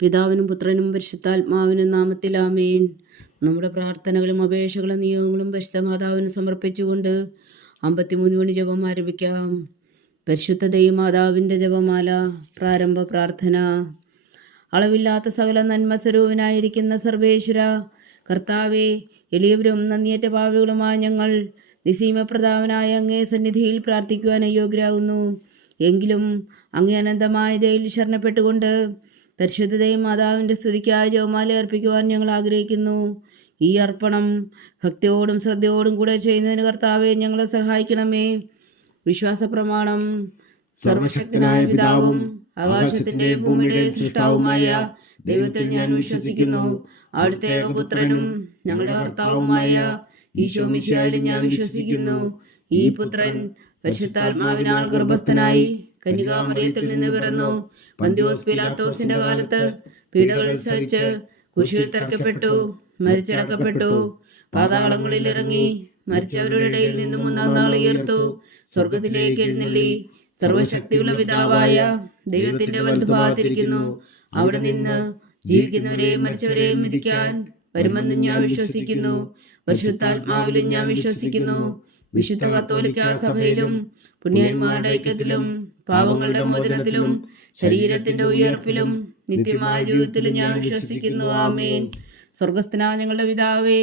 പിതാവിനും പുത്രനും പരിശുദ്ധാത്മാവിനും നാമത്തിൽ ആമേൻ. നമ്മുടെ പ്രാർത്ഥനകളും അപേക്ഷകളും നിയോഗങ്ങളും പരിശുദ്ധ മാതാവിന് സമർപ്പിച്ചുകൊണ്ട് 53 മണി ജപം ആരംഭിക്കാം. പരിശുദ്ധ ദൈവമാതാവിൻ്റെ ജപമാല. പ്രാരംഭ പ്രാർത്ഥന. അളവില്ലാത്ത സകല നന്മ സ്വരൂപനായിരിക്കുന്ന സർവേശ്വര കർത്താവെ, എളിയവരും നന്ദിയേറ്റ പാപികളുമായ ഞങ്ങൾ നിസീമപ്രതാപനായ അങ്ങേ സന്നിധിയിൽ പ്രാർത്ഥിക്കുവാൻ അയോഗ്യരാകുന്നു. എങ്കിലും അങ്ങേ അനന്തമായ ദയയിൽ ശരണപ്പെട്ടുകൊണ്ട് പരിശുദ്ധ ദൈവമാതാവിൻ്റെ സ്തുതിക്കായി ജപമാല അർപ്പിക്കുവാൻ ഞങ്ങൾ ആഗ്രഹിക്കുന്നു. ഈ അർപ്പണം ഭക്തിയോടും ശ്രദ്ധയോടും കൂടെ ചെയ്യുന്നതിന് കർത്താവെ ഞങ്ങളെ സഹായിക്കണമേ. വിശ്വാസ പ്രമാണം. സർവശക്തനായ പിതാവും ആകാശത്തിൻ്റെയും ഭൂമിയുടെയും സൃഷ്ടാവുമായ ദൈവത്തിൽ ഞാൻ വിശ്വസിക്കുന്നു. അവിടുത്തെ ഏകപുത്രനും ഞങ്ങളുടെ കർത്താവുമായ ഈശോ മിശിഹായിലും ഞാൻ വിശ്വസിക്കുന്നു. ഈ പുത്രൻ പരിശുദ്ധാത്മാവിനാൽ ഗർഭസ്ഥനായി കന്യകാമറിയത്തിൽ നിന്ന് പിറന്നു. പന്തിയോസ് പിലാത്തോസിന്റെ കാലത്ത് പീഡകൾ സഹിച്ച് കുരിശിൽ തറയ്ക്കപ്പെട്ടു, മരിച്ചടക്കപ്പെട്ടു, പാതാളങ്ങളിൽ ഇറങ്ങി, മരിച്ചവരുടെ ഇടയിൽ നിന്നും 3-ാം നാൾ ഉയർത്തു, സ്വർഗത്തിലേക്ക് എഴുന്നള്ളി, സർവശക്തിയുള്ള പിതാവായ ദൈവത്തിന്റെ വലതുഭാഗത്തിരിക്കുന്നു. അവിടെ നിന്ന് ജീവിക്കുന്നവരെയും മരിച്ചവരെയും വിധിക്കാൻ വരുമെന്ന് ഞാൻ വിശ്വസിക്കുന്നു. പരിശുദ്ധാത്മാവിലും ഞാൻ വിശ്വസിക്കുന്നു. വിശുദ്ധ കത്തോലിക്ക സഭയിലും പുണ്യന്മാരുടെ ഐക്യത്തിലും പാവങ്ങളുടെ മോചനത്തിലും ശരീരത്തിന്റെ ഉയർപ്പിലും നിത്യമായ ജീവിതത്തിലും ഞാൻ വിശ്വസിക്കുന്നു. ആമേൻ. സ്വർഗസ്ഥനായ ഞങ്ങളുടെ പിതാവേ,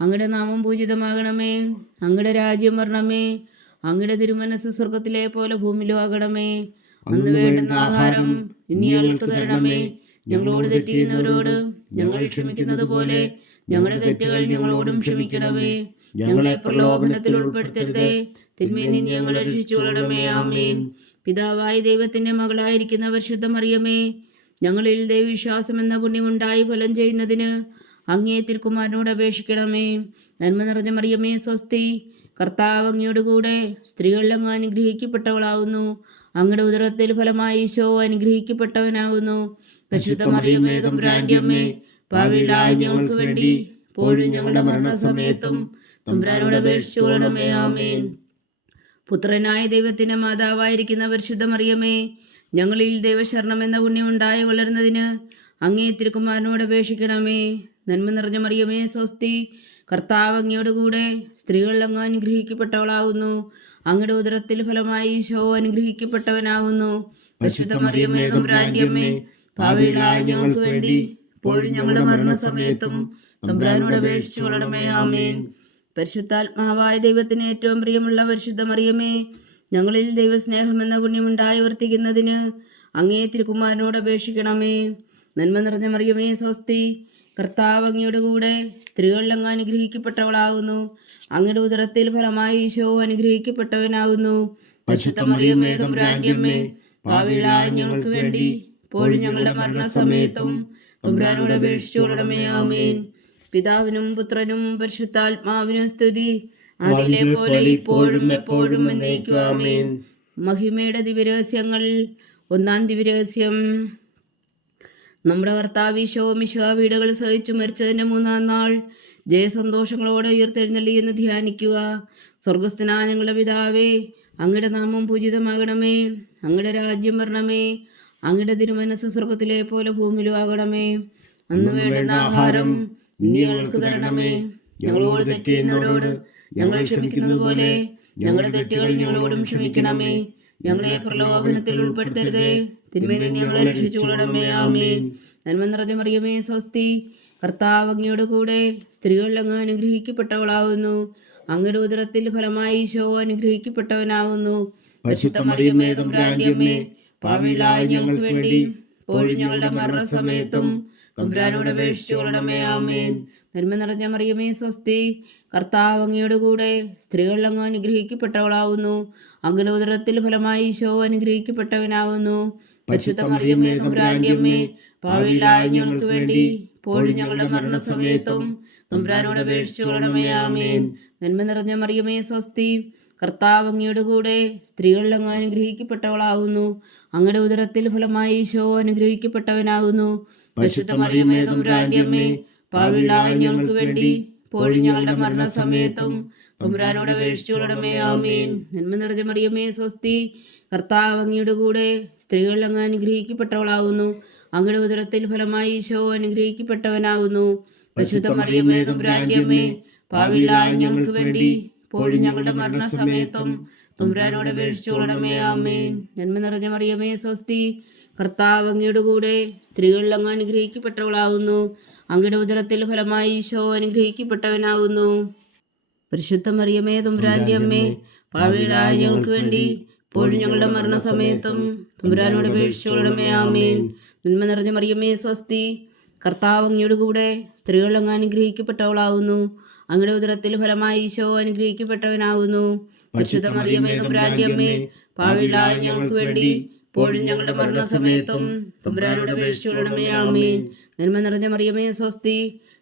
അങ്ങയുടെ നാമം പൂജിതമാകണമേ. അങ്ങയുടെ രാജ്യം വരണമേ. അങ്ങയുടെ തിരുമനസ് സ്വർഗത്തിലെ പോലെ ഭൂമിയിലും ആകണമേ. അന്ന് വേണ്ടുന്ന ആഹാരം ഇനി ഞങ്ങൾക്ക് തരണമേ. ഞങ്ങളോട് തെറ്റിയുന്നവരോട് ഞങ്ങൾ ക്ഷമിക്കുന്നത് പോലെ ഞങ്ങളുടെ തെറ്റുകൾ ഞങ്ങളോടും ക്ഷമിക്കണമേ. ഞങ്ങളെ പ്രലോഭനത്തിൽ ഉൾപ്പെടുത്തരുതേ, തിന്മയിൽ നിന്ന് ഞങ്ങളെ രക്ഷിച്ചുകൊള്ളണമേ. ആമേൻ. പിതാവായ ദൈവത്തിന്റെ മകളായിരിക്കുന്ന പരിശുദ്ധ മറിയമേ, ഞങ്ങളിൽ ദൈവവിശ്വാസം എന്ന പുണ്യമുണ്ടായി ഫലം ചെയ്യുന്നതിന് അങ്ങേ തിരുക്കുമാരനോട് അപേക്ഷിക്കണമേ. നന്മ നിറഞ്ഞ മറിയമേ സ്വസ്തി, കർത്താവ് അങ്ങയോട് കൂടെ സ്ത്രീകളിൽ അങ്ങ് അനുഗ്രഹിക്കപ്പെട്ടവളാവുന്നു. അങ്ങയുടെ ഉദരത്തിൽ ഫലമായി ഈശോ അനുഗ്രഹിക്കപ്പെട്ടവനാകുന്നു. പരിശുദ്ധ മറിയമേ തമ്പുരാന്റെ അമ്മേ, പാപികളായ ഞങ്ങൾക്ക് വേണ്ടി ഇപ്പോഴും ഞങ്ങളുടെ മരണസമയത്തും തമ്പുരാനോട് അപേക്ഷിച്ചുകൊള്ളണമേ. ആമേൻ. പുത്രനായ ദൈവത്തിന്റെ മാതാവായിരിക്കുന്ന പരിശുദ്ധ മറിയമേ, ഞങ്ങളിൽ ദൈവശരണം എന്ന പുണ്യമുണ്ടായി വളരുന്നതിന് അങ്ങേ തിരുക്കുമാരനോട് അപേക്ഷിക്കണമേ. നന്മ നിറഞ്ഞ മറിയമേ സ്വസ്തി, കർത്താവ് അങ്ങയോട് കൂടെ സ്ത്രീകളിൽ അങ്ങ് അനുഗ്രഹിക്കപ്പെട്ടവളാകുന്നു. അങ്ങയുടെ ഉദരത്തിൽ ഫലമായി ഈശോ അനുഗ്രഹിക്കപ്പെട്ടവനാകുന്നു. പരിശുദ്ധ മറിയമേ തമ്പുരാന്റെ അമ്മേ, പാപികളായ ഞങ്ങൾക്ക് വേണ്ടി ഇപ്പോഴും ഞങ്ങളുടെ മരണസമയത്തും തമ്പുരാനോട് അപേക്ഷിച്ചുകൊള്ളണമേ. ആമേൻ. പരിശുദ്ധാത്മാവായ ദൈവത്തിന് ഏറ്റവും പ്രിയമുള്ള പരിശുദ്ധ മറിയമേ, ഞങ്ങളിൽ ദൈവസ്നേഹം എന്ന പുണ്യമുണ്ടായി വർത്തിക്കുന്നതിന് അങ്ങേ തിരുക്കുമാരനോട് അപേക്ഷിക്കണമേ. നന്മ നിറഞ്ഞ മറിയമേ സ്വസ്തി, കർത്താവ് അങ്ങയുടെ കൂടെ സ്ത്രീകളിൽ അങ്ങ് അനുഗ്രഹിക്കപ്പെട്ടവളാകുന്നു. അങ്ങയുടെ ഉദരത്തിൽ ഫലമായി ഈശോ അനുഗ്രഹിക്കപ്പെട്ടവനാകുന്നു. പരിശുദ്ധ മറിയമേ തമ്പുരാന്റെ അമ്മേ, പാപികളായ ഞങ്ങൾക്ക് വേണ്ടി ഇപ്പോഴും ഞങ്ങളുടെ മരണസമയത്തും തമ്പുരാനോട് അപേക്ഷിച്ചുകൊള്ളണമേ. ആമേൻ. പിതാവിനും പുത്രനും പരിശുദ്ധാത്മാവിനും സ്തുതി, അതിലെ പോലെ ഇപ്പോഴും എപ്പോഴും എന്നേക്കും. ആമേൻ. മഹിമയുടെ ദിവ്യരഹസ്യങ്ങൾ. 1-ാം ദിവ്യരഹസ്യം. നമ്മുടെ കർത്താവ് ഈശോ മിശിഹാ പീഡകൾ സഹിച്ചു മരിച്ചതിന്റെ 3-ാം നാൾ ജയസന്തോഷങ്ങളോടെ ഉയർത്തെഴുന്നള്ളി എന്ന് ധ്യാനിക്കുക. സ്വർഗസ്ഥനായ ഞങ്ങളുടെ പിതാവേ, അങ്ങയുടെ നാമം പൂജിതമാകണമേ. അങ്ങയുടെ രാജ്യം വരണമേ. അങ്ങയുടെ തിരുമനസ് സ്വർഗത്തിലെ പോലെ ഭൂമിയിലും ആകണമേ. അന്ന് വേണ്ടുന്ന ആഹാരം ഇനി ഞങ്ങൾക്ക് തരണമേ. ഞങ്ങളോട് തെറ്റിയുന്നവരോട് ഞങ്ങൾ ക്ഷമിക്കുന്നത് പോലെ ഞങ്ങളുടെ തെറ്റുകൾ ഞങ്ങളോടും ക്ഷമിക്കണമേ. ഞങ്ങളെ പ്രലോഭനത്തിൽ ഉൾപ്പെടുത്തരുതേ, തിന്മയിൽ നിന്ന് ഞങ്ങളെ രക്ഷിച്ചുകൊള്ളണമേ. ആമേൻ. നന്മ നിറഞ്ഞ മറിയമേ സ്വസ്തി, കർത്താവ് അങ്ങയോട് കൂടെ സ്ത്രീകളിൽ അങ്ങ് അനുഗ്രഹിക്കപ്പെട്ടവളാകുന്നു. അങ്ങയുടെ ഉദരത്തിൽ ഫലമായി ഈശോ അനുഗ്രഹിക്കപ്പെട്ടവനാകുന്നു. പരിശുദ്ധ മറിയമേ തമ്പുരാന്റെ അമ്മേ, പാപികളായ ഞങ്ങൾക്ക് വേണ്ടി ഇപ്പോഴും ഞങ്ങളുടെ മരണസമയത്തും തമ്പുരാനോട് അപേക്ഷിച്ചുകൊള്ളണമേ. ആമേൻ. നന്മ നിറഞ്ഞ മറിയമേ സ്വസ്തി, കർത്താവ് അങ്ങയോട് കൂടെ സ്ത്രീകളിൽ അങ്ങ് അനുഗ്രഹിക്കപ്പെട്ടവളാകുന്നു. അങ്ങയുടെ ഉദരത്തിൽ ഫലമായി ഈശോ അനുഗ്രഹിക്കപ്പെട്ടവനാകുന്നു. പരിശുദ്ധ മറിയമേ തമ്പുരാന്റെ അമ്മേ, പാപികളായ ഞങ്ങൾക്ക് വേണ്ടി ഇപ്പോഴും ഞങ്ങളുടെ മരണസമയത്തും തമ്പുരാനോട് അപേക്ഷിച്ചുകൊള്ളണമേ. ആമേൻ. നന്മ നിറഞ്ഞ മറിയമേ സ്വസ്തി, കർത്താവ് അങ്ങയോട് കൂടെ സ്ത്രീകളിൽ അങ്ങ് അനുഗ്രഹിക്കപ്പെട്ടവളാകുന്നു. അങ്ങയുടെ ഉദരത്തിൽ ഫലമായി ഈശോ അനുഗ്രഹിക്കപ്പെട്ടവനാകുന്നു. പരിശുദ്ധ മറിയമേ തമ്പുരാന്റെ അമ്മേ, പാപികളായ ഞങ്ങൾക്ക് വേണ്ടി ഇപ്പോഴും ഞങ്ങളുടെ മരണസമയത്തും തമ്പുരാനോട് അപേക്ഷിച്ചുകൊള്ളണമേ. ആമേൻ. നന്മ നിറഞ്ഞ മറിയമേ സ്വസ്തി, കർത്താവ് അങ്ങയുടെ കൂടെ സ്ത്രീകളിൽ അങ്ങ് അനുഗ്രഹിക്കപ്പെട്ടവളാകുന്നു. അങ്ങയുടെ ഉദരത്തിൽ ഫലമായി ഈശോ അനുഗ്രഹിക്കപ്പെട്ടവനാകുന്നു. പരിശുദ്ധ മറിയമേ തമ്പുരാന്റെ അമ്മേ, പാപികളായ ഞങ്ങൾക്ക് വേണ്ടി ഇപ്പോഴും ഞങ്ങളുടെ മരണസമയത്തും തമ്പുരാനോട് അപേക്ഷിച്ചുകൊള്ളണമേ. ആമേൻ. നന്മ നിറഞ്ഞ മറിയമേ സ്വസ്തി, കർത്താവ് അങ്ങയുടെ കൂടെ സ്ത്രീകളിൽ അങ്ങ് അനുഗ്രഹിക്കപ്പെട്ടവളാകുന്നു. അങ്ങയുടെ ഉദരത്തിൽ ഫലമായി ഈശോ അനുഗ്രഹിക്കപ്പെട്ടവനാകുന്നു. പരിശുദ്ധ മറിയമേ തമ്പുരാന്റെ അമ്മേ, പാപികളായ ഞങ്ങൾക്ക് വേണ്ടി ഇപ്പോഴും ഞങ്ങളുടെ മരണസമയത്തും തമ്പുരാനോട് അപേക്ഷിച്ചുകൊള്ളണമേ. ആമേൻ. നന്മ നിറഞ്ഞ മറിയമേ സ്വസ്തി, കർത്താവ് അങ്ങയുടെ കൂടെ സ്ത്രീകളിൽ അങ്ങ് അനുഗ്രഹിക്കപ്പെട്ടവളാകുന്നു. അങ്ങയുടെ ഉദരത്തിൽ ഫലമായി ഈശോ അനുഗ്രഹിക്കപ്പെട്ടവനാകുന്നു. പരിശുദ്ധ മറിയമേ തമ്പുരാന്റെ അമ്മേ, പാപികളായ ഞങ്ങൾക്ക് വേണ്ടി ഇപ്പോഴും ഞങ്ങളുടെ മരണസമയത്തും തമ്പുരാനോട് അപേക്ഷിച്ചുകൊള്ളണമേ. ആമേൻ. നന്മ നിറഞ്ഞ മറിയമേ സ്വസ്തി,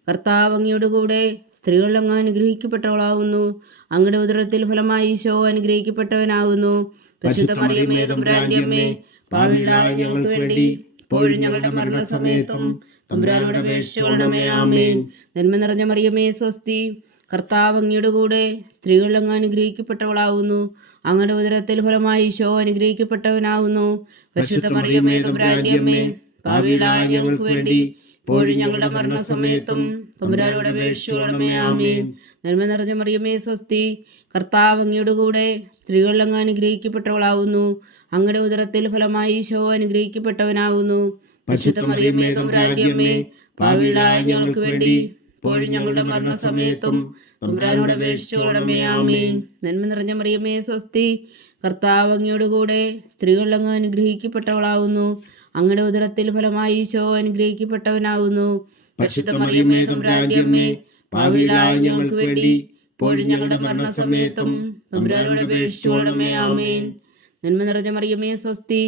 കർത്താവ് അങ്ങയുടെ കൂടെ സ്ത്രീകളിൽ അങ്ങ് അനുഗ്രഹിക്കപ്പെട്ടവളാകുന്നു. അങ്ങയുടെ ഉദരത്തിൽ ഫലമായി ഈശോ അനുഗ്രഹിക്കപ്പെട്ടവനാകുന്നു. പരിശുദ്ധ മറിയമേ തമ്പുരാന്റെ അമ്മേ, പാപികളായ ഞങ്ങൾക്ക് വേണ്ടി ഇപ്പോഴും ഞങ്ങളുടെ മരണസമയത്തും തമ്പുരാനോട് അപേക്ഷിച്ചുകൊള്ളണമേ. ആമേൻ. നന്മ നിറഞ്ഞ മറിയമേ സ്വസ്തി, കർത്താവ് അങ്ങയുടെ കൂടെ സ്ത്രീകളിൽ അങ്ങ് അനുഗ്രഹിക്കപ്പെട്ടവളാകുന്നു. അങ്ങയുടെ ഉദരത്തിൽ ഫലമായി ഈശോ അനുഗ്രഹിക്കപ്പെട്ടവനാകുന്നു. പരിശുദ്ധ മറിയമേ തമ്പുരാന്റെ അമ്മേ, പാപികളായ ഞങ്ങൾക്ക് വേണ്ടി ഇപ്പോഴും ഞങ്ങളുടെ മരണസമയത്തും തമ്പുരാനോട് അപേക്ഷിച്ചുകൊള്ളണമേ. ആമേൻ. നന്മ നിറഞ്ഞ മറിയമേ സ്വസ്തി, കർത്താവ് അങ്ങയുടെ കൂടെ സ്ത്രീകളിൽ അങ്ങ് അനുഗ്രഹിക്കപ്പെട്ടവളാകുന്നു. അങ്ങയുടെ ഉദരത്തിൽ ഫലമായി ഈശോ അനുഗ്രഹിക്കപ്പെട്ടവനാകുന്നു. പരിശുദ്ധ മറിയമേ തമ്പുരാന്റെ അമ്മേ, പാപികളായ ഞങ്ങൾക്ക് വേണ്ടി ഇപ്പോഴും ഞങ്ങളുടെ മരണസമയത്തും തമ്പുരാനോട് അപേക്ഷിച്ചുകൊള്ളണമേ. ആമേൻ. നന്മ നിറഞ്ഞ മറിയമേ സ്വസ്തി, കർത്താവ് അങ്ങയുടെ കൂടെ സ്ത്രീകളിൽ അങ്ങ് അനുഗ്രഹിക്കപ്പെട്ടവളാകുന്നു. അങ്ങയുടെ ഉദരത്തിൽ ഫലമായി ഈശോ അനുഗ്രഹിക്കപ്പെട്ടവനാകുന്നു. പരിശുദ്ധ മറിയമേ തമ്പുരാന്റെ അമ്മേ, പാപികളായ ഞങ്ങൾക്ക് വേണ്ടി ഇപ്പോഴും ഞങ്ങളുടെ മരണസമയത്തും തമ്പുരാനോട് അപേക്ഷിച്ചുകൊള്ളണമേ. ആമേൻ. നന്മ നിറഞ്ഞ മറിയമേ സ്വസ്തി,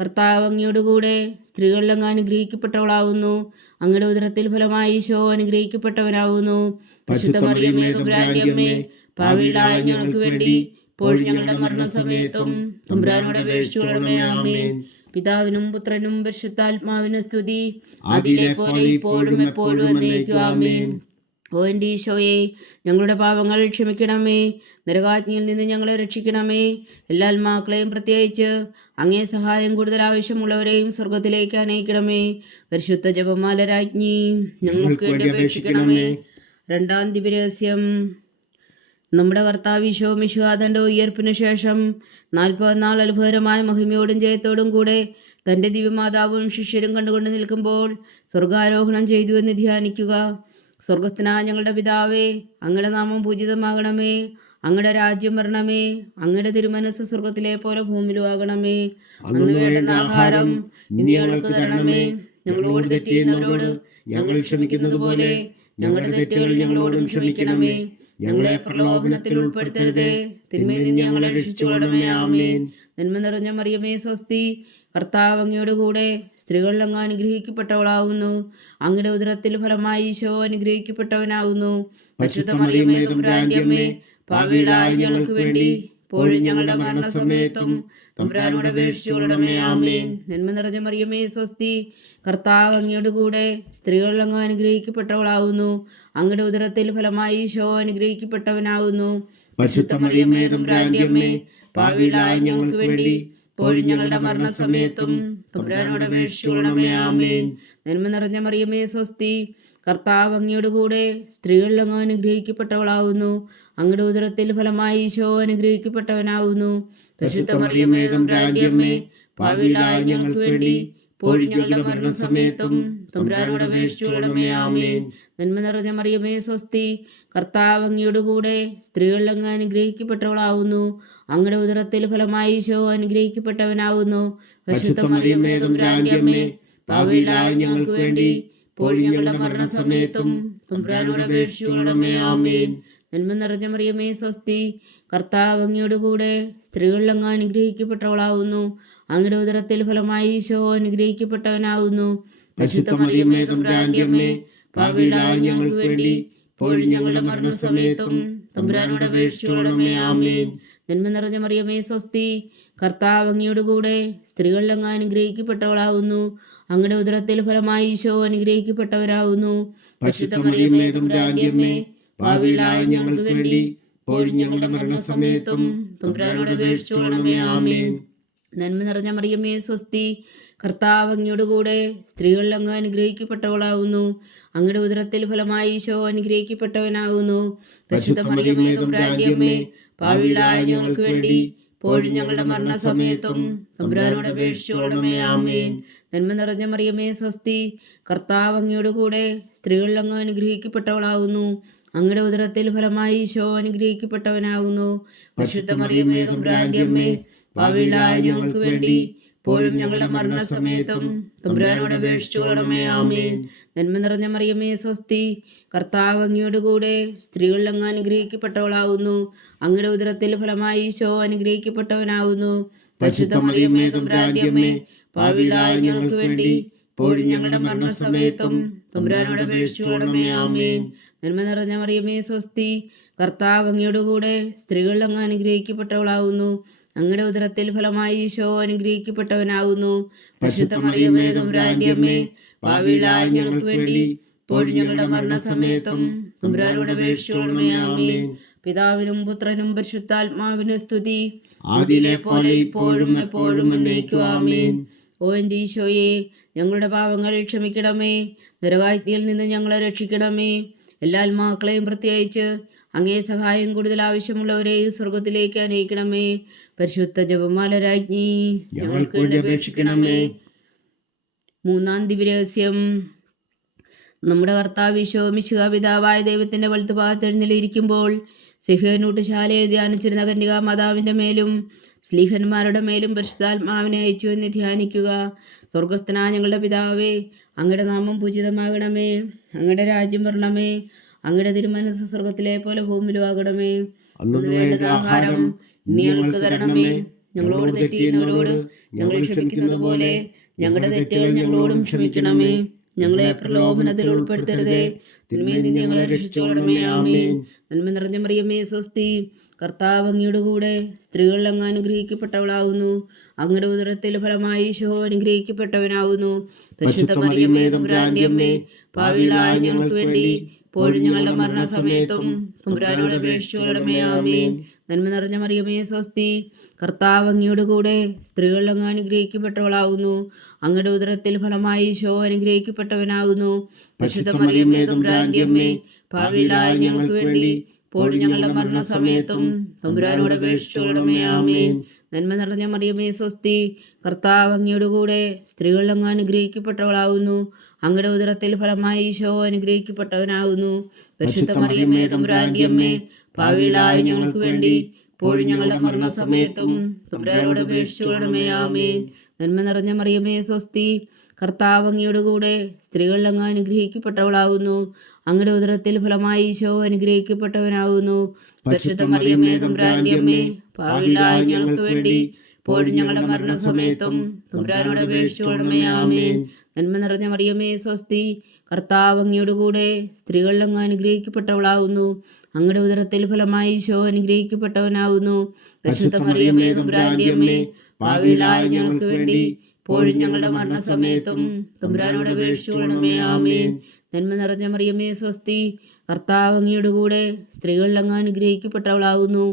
കർത്താവ് അങ്ങയുടെ കൂടെ സ്ത്രീകളിൽ അങ്ങ് അനുഗ്രഹിക്കപ്പെട്ടവളാകുന്നു. അങ്ങയുടെ ഉദരത്തിൽ ഫലമായി ഈശോ അനുഗ്രഹിക്കപ്പെട്ടവനാകുന്നു. പരിശുദ്ധ മറിയമേ തമ്പുരാന്റെ അമ്മേ, പാപികളായ ഞങ്ങൾക്ക് വേണ്ടി ഇപ്പോഴും ഞങ്ങളുടെ മരണസമയത്തും തമ്പുരാനോട് അപേക്ഷിച്ചുകൊള്ളണമേ. ആമേൻ. പിതാവിനും പുത്രനും പരിശുദ്ധാത്മാവിനും സ്തുതി, അതിലെ പോലെ ഇപ്പോഴും എപ്പോഴും എന്നേക്കും. ആമേൻ. ഓ എൻ്റെ ഈശോയെ, ഞങ്ങളുടെ പാപങ്ങൾ ക്ഷമിക്കണമേ, നരകാജ്ഞയിൽ നിന്ന് ഞങ്ങളെ രക്ഷിക്കണമേ. എല്ലാ ആത്മാക്കളെയും പ്രത്യേകിച്ച് അങ്ങേ സഹായം കൂടുതൽ ആവശ്യമുള്ളവരെയും സ്വർഗത്തിലേക്ക് അനയിക്കണമേ. പരിശുദ്ധ ജപമാല രാജ്ഞി, ഞങ്ങൾക്ക് വേണ്ടി അപേക്ഷിക്കണമേ. രണ്ടാം ദിവ്യരഹസ്യം. നമ്മുടെ കർത്താവ് ഈശോ മിശിഹാ തൻ്റെ ഉയർപ്പിനു ശേഷം 40 നാൾ അത്ഭുതകരമായ മഹിമയോടും ജയത്തോടും കൂടെ തൻ്റെ ദിവ്യമാതാവും ശിഷ്യരും കണ്ടുകൊണ്ട് നിൽക്കുമ്പോൾ സ്വർഗാരോഹണം ചെയ്തു എന്ന് ധ്യാനിക്കുക. സ്വർഗസ്ഥനായ ഞങ്ങളുടെ പിതാവേ, അങ്ങയുടെ നാമം പൂജിതമാകണമേ. അങ്ങയുടെ രാജ്യം വരണമേ. അങ്ങയുടെ തിരുമനസ് സ്വർഗത്തിലെ പോലെ ഭൂമിയിലും ആകണമേ. അന്ന് വേണ്ടുന്ന ആഹാരം ഇന്ന് ഞങ്ങൾക്ക് തരണമേ. ഞങ്ങളോട് തെറ്റ് ചെയ്യുന്നവരോട് ഞങ്ങൾ ക്ഷമിക്കുന്നത് പോലെ ഞങ്ങളുടെ തെറ്റുകൾ ഞങ്ങളോടും ക്ഷമിക്കണമേ. ഞങ്ങളെ പ്രലോഭനത്തിൽ ഉൾപ്പെടുത്തരുതേ, തിന്മയിൽ നിന്ന് ഞങ്ങളെ രക്ഷിച്ചുകൊള്ളണമേ. ആമേൻ. നന്മ നിറഞ്ഞ മറിയമേ സ്വസ്തി, കർത്താവ് അങ്ങയുടെ കൂടെ സ്ത്രീകളിൽ അങ്ങ് അനുഗ്രഹിക്കപ്പെട്ടവളാകുന്നു. അങ്ങയുടെ ഉദരത്തിൽ ഫലമായി ഈശോ അനുഗ്രഹിക്കപ്പെട്ടവനാകുന്നു. പരിശുദ്ധ മറിയമേ തമ്പുരാന്റെ അമ്മേ, പാപികളായ ഞങ്ങൾക്ക് വേണ്ടി ഇപ്പോഴും ഞങ്ങളുടെ മരണസമയത്തും തമ്പുരാനോട് അപേക്ഷിച്ചുകൊള്ളണമേ. ആമേൻ. നന്മ നിറഞ്ഞ മറിയമേ സ്വസ്തി, കർത്താവ് അങ്ങയുടെ കൂടെ സ്ത്രീകളിൽ അങ്ങ് അനുഗ്രഹിക്കപ്പെട്ടവളാകുന്നു. അങ്ങയുടെ ഉദരത്തിൽ ഫലമായി ഈശോ അനുഗ്രഹിക്കപ്പെട്ടവനാകുന്നു. പരിശുദ്ധ മറിയമേ തമ്പുരാന്റെ അമ്മേ, പാപികളായ ഞങ്ങൾക്ക് വേണ്ടി ഇപ്പോഴും ഞങ്ങളുടെ മരണസമയത്തും തമ്പുരാനോട് അപേക്ഷിച്ചുകൊള്ളണമേ. ആമേൻ. നന്മ നിറഞ്ഞ മറിയമേ സ്വസ്തി, കർത്താവ് അങ്ങയുടെ കൂടെ സ്ത്രീകളിൽ അങ്ങ് അനുഗ്രഹിക്കപ്പെട്ടവളാകുന്നു. അങ്ങയുടെ ഉദരത്തിൽ ഫലമായി ഈശോ അനുഗ്രഹിക്കപ്പെട്ടവനാകുന്നു. പരിശുദ്ധ മറിയമേ തമ്പുരാന്റെ അമ്മേ, പാപികളായ ഞങ്ങൾക്ക് വേണ്ടി ഇപ്പോഴും ഞങ്ങളുടെ മരണസമയത്തും തമ്പുരാനോട് അപേക്ഷിച്ചുകൊള്ളണമേ. ആമേൻ. നന്മ നിറഞ്ഞ മറിയമേ സ്വസ്തി, കർത്താവ് അങ്ങയുടെ കൂടെ സ്ത്രീകളിൽ അങ്ങ് അനുഗ്രഹിക്കപ്പെട്ടവളാകുന്നു. അങ്ങയുടെ ഉദരത്തിൽ ഫലമായി ഈശോ അനുഗ്രഹിക്കപ്പെട്ടവനാകുന്നു. പരിശുദ്ധ മറിയമേ തമ്പുരാന്റെ അമ്മേ, പാപികളായ ഞങ്ങൾക്ക് വേണ്ടി ഇപ്പോഴും ഞങ്ങളുടെ മരണസമയത്തും തമ്പുരാനോട് അപേക്ഷിച്ചുകൊള്ളണമേ. ആമേൻ. നന്മ നിറഞ്ഞ മറിയമേ സ്വസ്തി, കർത്താവ് അങ്ങയുടെ കൂടെ സ്ത്രീകളിൽ അങ്ങ് അനുഗ്രഹിക്കപ്പെട്ടവളാകുന്നു. അങ്ങയുടെ ഉദരത്തിൽ ഫലമായി ഈശോ അനുഗ്രഹിക്കപ്പെട്ടവനാകുന്നു. പരിശുദ്ധ മറിയമേ തമ്പുരാന്റെ അമ്മേ, പാപികളായ ഞങ്ങൾക്ക് വേണ്ടി ഇപ്പോഴും ഞങ്ങളുടെ മരണസമയത്തും തമ്പുരാനോട് അപേക്ഷിച്ചുകൊള്ളണമേ. ആമേൻ. നന്മ നിറഞ്ഞ മറിയമേ സ്വസ്തി, കർത്താവ് അങ്ങയുടെ കൂടെ സ്ത്രീകളിൽ അങ്ങ് അനുഗ്രഹിക്കപ്പെട്ടവളാകുന്നു. അങ്ങയുടെ ഉദരത്തിൽ ഫലമായി ഈശോ അനുഗ്രഹിക്കപ്പെട്ടവനാകുന്നു. പരിശുദ്ധ മറിയമേ തമ്പുരാന്റെ അമ്മേ, പാപികളായ ഞങ്ങൾക്ക് വേണ്ടി ഇപ്പോഴും ഞങ്ങളുടെ മരണസമയത്തും തമ്പുരാനോട് അപേക്ഷിച്ചുകൊള്ളണമേ. ആമേൻ. നന്മ നിറഞ്ഞ മറിയമേ സ്വസ്തി, കർത്താവ് അങ്ങയോട് കൂടെ സ്ത്രീകളിൽ അങ്ങ് അനുഗ്രഹിക്കപ്പെട്ടവളാവുന്നു. അങ്ങയുടെ ഉദരത്തിൽ ഫലമായി ഈശോ അനുഗ്രഹിക്കപ്പെട്ടവനാകുന്നു. പരിശുദ്ധ മറിയമേ തമ്പുരാന്റെ അമ്മേ, പാപികളായ ഞങ്ങൾക്ക് വേണ്ടി ഇപ്പോഴും ഞങ്ങളുടെ മരണസമയത്തും തമ്പുരാനോട് അപേക്ഷിച്ചുകൊള്ളണമേ. ആമേൻ. നന്മ നിറഞ്ഞ മറിയമേ സ്വസ്തി, കർത്താവ് അങ്ങയോട് കൂടെ സ്ത്രീകളിൽ അങ്ങ് അനുഗ്രഹിക്കപ്പെട്ടവളാകുന്നു. അങ്ങയുടെ ഉദരത്തിൽ ഫലമായി ഈശോ അനുഗ്രഹിക്കപ്പെട്ടവനാകുന്നു. പരിശുദ്ധ മറിയമേ തമ്പുരാന്റെ അമ്മേ, പാപികളായ ഞങ്ങൾക്ക് വേണ്ടി ഇപ്പോഴും ഞങ്ങളുടെ മരണസമയത്തും തമ്പുരാനോട് അപേക്ഷിച്ചുകൊള്ളണമേ. ആമേൻ. നന്മ നിറഞ്ഞ മറിയമേ സ്വസ്തി, കർത്താവ് അങ്ങയോട് കൂടെ സ്ത്രീകളിൽ അങ്ങ് അനുഗ്രഹിക്കപ്പെട്ടവളാകുന്നു. അങ്ങയുടെ ഉദരത്തിൽ ഫലമായി ഈശോ അനുഗ്രഹിക്കപ്പെട്ടവനാകുന്നു. പരിശുദ്ധ മറിയമേ തമ്പുരാന്റെ അമ്മേ, പാപികളായ ഞങ്ങൾക്ക് വേണ്ടി ഇപ്പോഴും ഞങ്ങളുടെ മരണസമയത്തും തമ്പുരാനോട് അപേക്ഷിച്ചുകൊള്ളണമേ. ആമേൻ. നന്മ നിറഞ്ഞ മറിയമേ സ്വസ്തി, കർത്താവ് അങ്ങയോട് കൂടെ സ്ത്രീകളിൽ അങ്ങ് അനുഗ്രഹിക്കപ്പെട്ടവളാകുന്നു. അങ്ങയുടെ ഉദരത്തിൽ ഫലമായി ഈശോ അനുഗ്രഹിക്കപ്പെട്ടവനാകുന്നു. പരിശുദ്ധ മറിയമേ തമ്പുരാന്റെ അമ്മേ, പാപികളായ ഞങ്ങൾക്ക് വേണ്ടി ഇപ്പോഴും ഞങ്ങളുടെ മരണസമയത്തും തമ്പുരാനോട് അപേക്ഷിച്ചുകൊള്ളണമേ. ആമേൻ. പിതാവിനും പുത്രനും പരിശുദ്ധാത്മാവിനും സ്തുതി, ആദിയിലെ പോലെ ഇപ്പോഴും എപ്പോഴും എന്നേക്കും. ആമേൻ. ഓ എൻ്റെ ഈശോയെ, ഞങ്ങളുടെ പാപങ്ങൾ ക്ഷമിക്കണമേ. നരകാഗ്നിയിൽ നിന്ന് ഞങ്ങളെ രക്ഷിക്കണമേ. എല്ലാ ആത്മാക്കളെയും പ്രത്യേകിച്ച് അങ്ങേ സഹായം കൂടുതൽ ആവശ്യമുള്ളവരെയും സ്വർഗത്തിലേക്ക് അനയിക്കണമേ. പരിശുദ്ധ ജപമാല രാജ്ഞി, ഞങ്ങൾക്ക് വേണ്ടി അപേക്ഷിക്കണമേ. മൂന്നാം ദിവ്യരഹസ്യം. നമ്മുടെ കർത്താവ് ഈശോ മിശിഹാ പിതാവായ ദൈവത്തിന്റെ വലത്തുഭാഗത്ത് എഴുന്നള്ളിയിരിക്കുമ്പോൾ സിഹനൂട്ട് ശാലയെ ധ്യാനിച്ചിരുന്ന കന്യകാ മാതാവിന്റെ മേലും സ്ലീഹന്മാരുടെ മേലും പരിശുദ്ധാത്മാവിനെ അയച്ചു എന്ന് ധ്യാനിക്കുക. സ്വർഗസ്ഥനായ ഞങ്ങളുടെ പിതാവേ, അങ്ങയുടെ നാമം പൂജിതമാകണമേ. അങ്ങയുടെ രാജ്യം വരണമേ. അങ്ങയുടെ തിരുമനസ്സ് സ്വർഗത്തിലെ പോലെ ഭൂമിയിലും ആകണമേ. അന്ന് വേണ്ടത് ആഹാരം നീ ഞങ്ങൾക്ക് തരണമേ. ഞങ്ങളോട് തെറ്റിയുന്നവരോട് ഞങ്ങൾ ക്ഷമിക്കുന്നത് പോലെ ഞങ്ങളുടെ തെറ്റുകൾ ഞങ്ങളോടും ക്ഷമിക്കണമേ. ഞങ്ങളെ പ്രലോഭനത്തിൽ ഉൾപ്പെടുത്തരുതേ, തിന്മയിൽ നിന്ന് ഞങ്ങളെ രക്ഷിച്ചുകൊള്ളണമേ. ആമേൻ. നന്മ നിറഞ്ഞ മറിയമേ സ്വസ്തി, കർത്താവ് അങ്ങയുടെ കൂടെ സ്ത്രീകളിൽ അങ്ങ് അനുഗ്രഹിക്കപ്പെട്ടവളാകുന്നു. അങ്ങയുടെ ഉദരത്തിൽ ഫലമായി ഈശോ അനുഗ്രഹിക്കപ്പെട്ടവനാകുന്നു. പരിശുദ്ധ മറിയമേ തമ്പുരാന്റെ അമ്മേ, പാപികളായ ഞങ്ങൾക്ക് വേണ്ടി ഇപ്പോഴും ഞങ്ങളുടെ മരണസമയത്തും തമ്പുരാനോട് അപേക്ഷിച്ചുകൊള്ളണമേ. ആമേൻ. നന്മ നിറഞ്ഞ മറിയമേ സ്വസ്തി, കർത്താവ് അങ്ങയുടെ കൂടെ സ്ത്രീകളിൽ അങ്ങ് അനുഗ്രഹിക്കപ്പെട്ടവളാകുന്നു. അങ്ങയുടെ ഉദരത്തിൽ ഫലമായി ഈശോ അനുഗ്രഹിക്കപ്പെട്ടവനാകുന്നു. പരിശുദ്ധ മറിയമേ തമ്പുരാന്റെ അമ്മേ, പാപികളായ ഞങ്ങൾക്ക് വേണ്ടി ഇപ്പോഴും ഞങ്ങളുടെ മരണസമയത്തും തമ്പുരാനോട് അപേക്ഷിച്ചുകൊള്ളണമേ. ആമേൻ. നന്മ നിറഞ്ഞ മറിയമേ സ്വസ്തി, കർത്താവ് അങ്ങയുടെ കൂടെ സ്ത്രീകളിൽ അങ്ങ് അനുഗ്രഹിക്കപ്പെട്ടവളാകുന്നു. അങ്ങയുടെ ഉദരത്തിൽ ഫലമായി ഈശോ അനുഗ്രഹിക്കപ്പെട്ടവനാകുന്നു. പരിശുദ്ധ മറിയമേ തമ്പുരാന്റെ അമ്മേ, പാപികളായ ഞങ്ങൾക്ക് വേണ്ടി ഇപ്പോഴും ഞങ്ങളുടെ മരണസമയത്തും തമ്പുരാനോട് അപേക്ഷിച്ചുകൊള്ളണമേ. ആമേൻ. നന്മ നിറഞ്ഞ മറിയമേ സ്വസ്തി, കർത്താവ് അങ്ങയുടെ കൂടെ സ്ത്രീകളിൽ അങ്ങ് അനുഗ്രഹിക്കപ്പെട്ടവളാകുന്നു. അങ്ങയുടെ ഉദരത്തിൽ ഫലമായി ഈശോ അനുഗ്രഹിക്കപ്പെട്ടവനാകുന്നു. പരിശുദ്ധ മറിയമേ തമ്പുരാന്റെ അമ്മേ, പാപികളായ ഞങ്ങൾക്ക് വേണ്ടി ഇപ്പോഴും ഞങ്ങളുടെ മരണസമയത്തും തമ്പുരാനോട് അപേക്ഷിച്ചുകൊള്ളണമേ. ആമേൻ. നന്മ നിറഞ്ഞ മറിയമേ സ്വസ്തി, കർത്താവ് അങ്ങയുടെ കൂടെ സ്ത്രീകളിൽ അങ്ങ് അനുഗ്രഹിക്കപ്പെട്ടവളാകുന്നു. അങ്ങയുടെ ഉദരത്തിൽ ഫലമായി ഈശോ അനുഗ്രഹിക്കപ്പെട്ടവനാകുന്നു. പരിശുദ്ധ മറിയമേ തമ്പുരാന്റെ അമ്മേ, പാപികളായ ഞങ്ങൾക്ക് വേണ്ടി ഇപ്പോഴും ഞങ്ങളുടെ മരണസമയത്തും തമ്പുരാനോട് അപേക്ഷിച്ചുകൊള്ളണമേ. ആമേൻ. നന്മ നിറഞ്ഞ മറിയമേ സ്വസ്തി, കർത്താവ് അങ്ങയുടെ കൂടെ സ്ത്രീകളിൽ അങ്ങ് അനുഗ്രഹിക്കപ്പെട്ടവളാകുന്നു.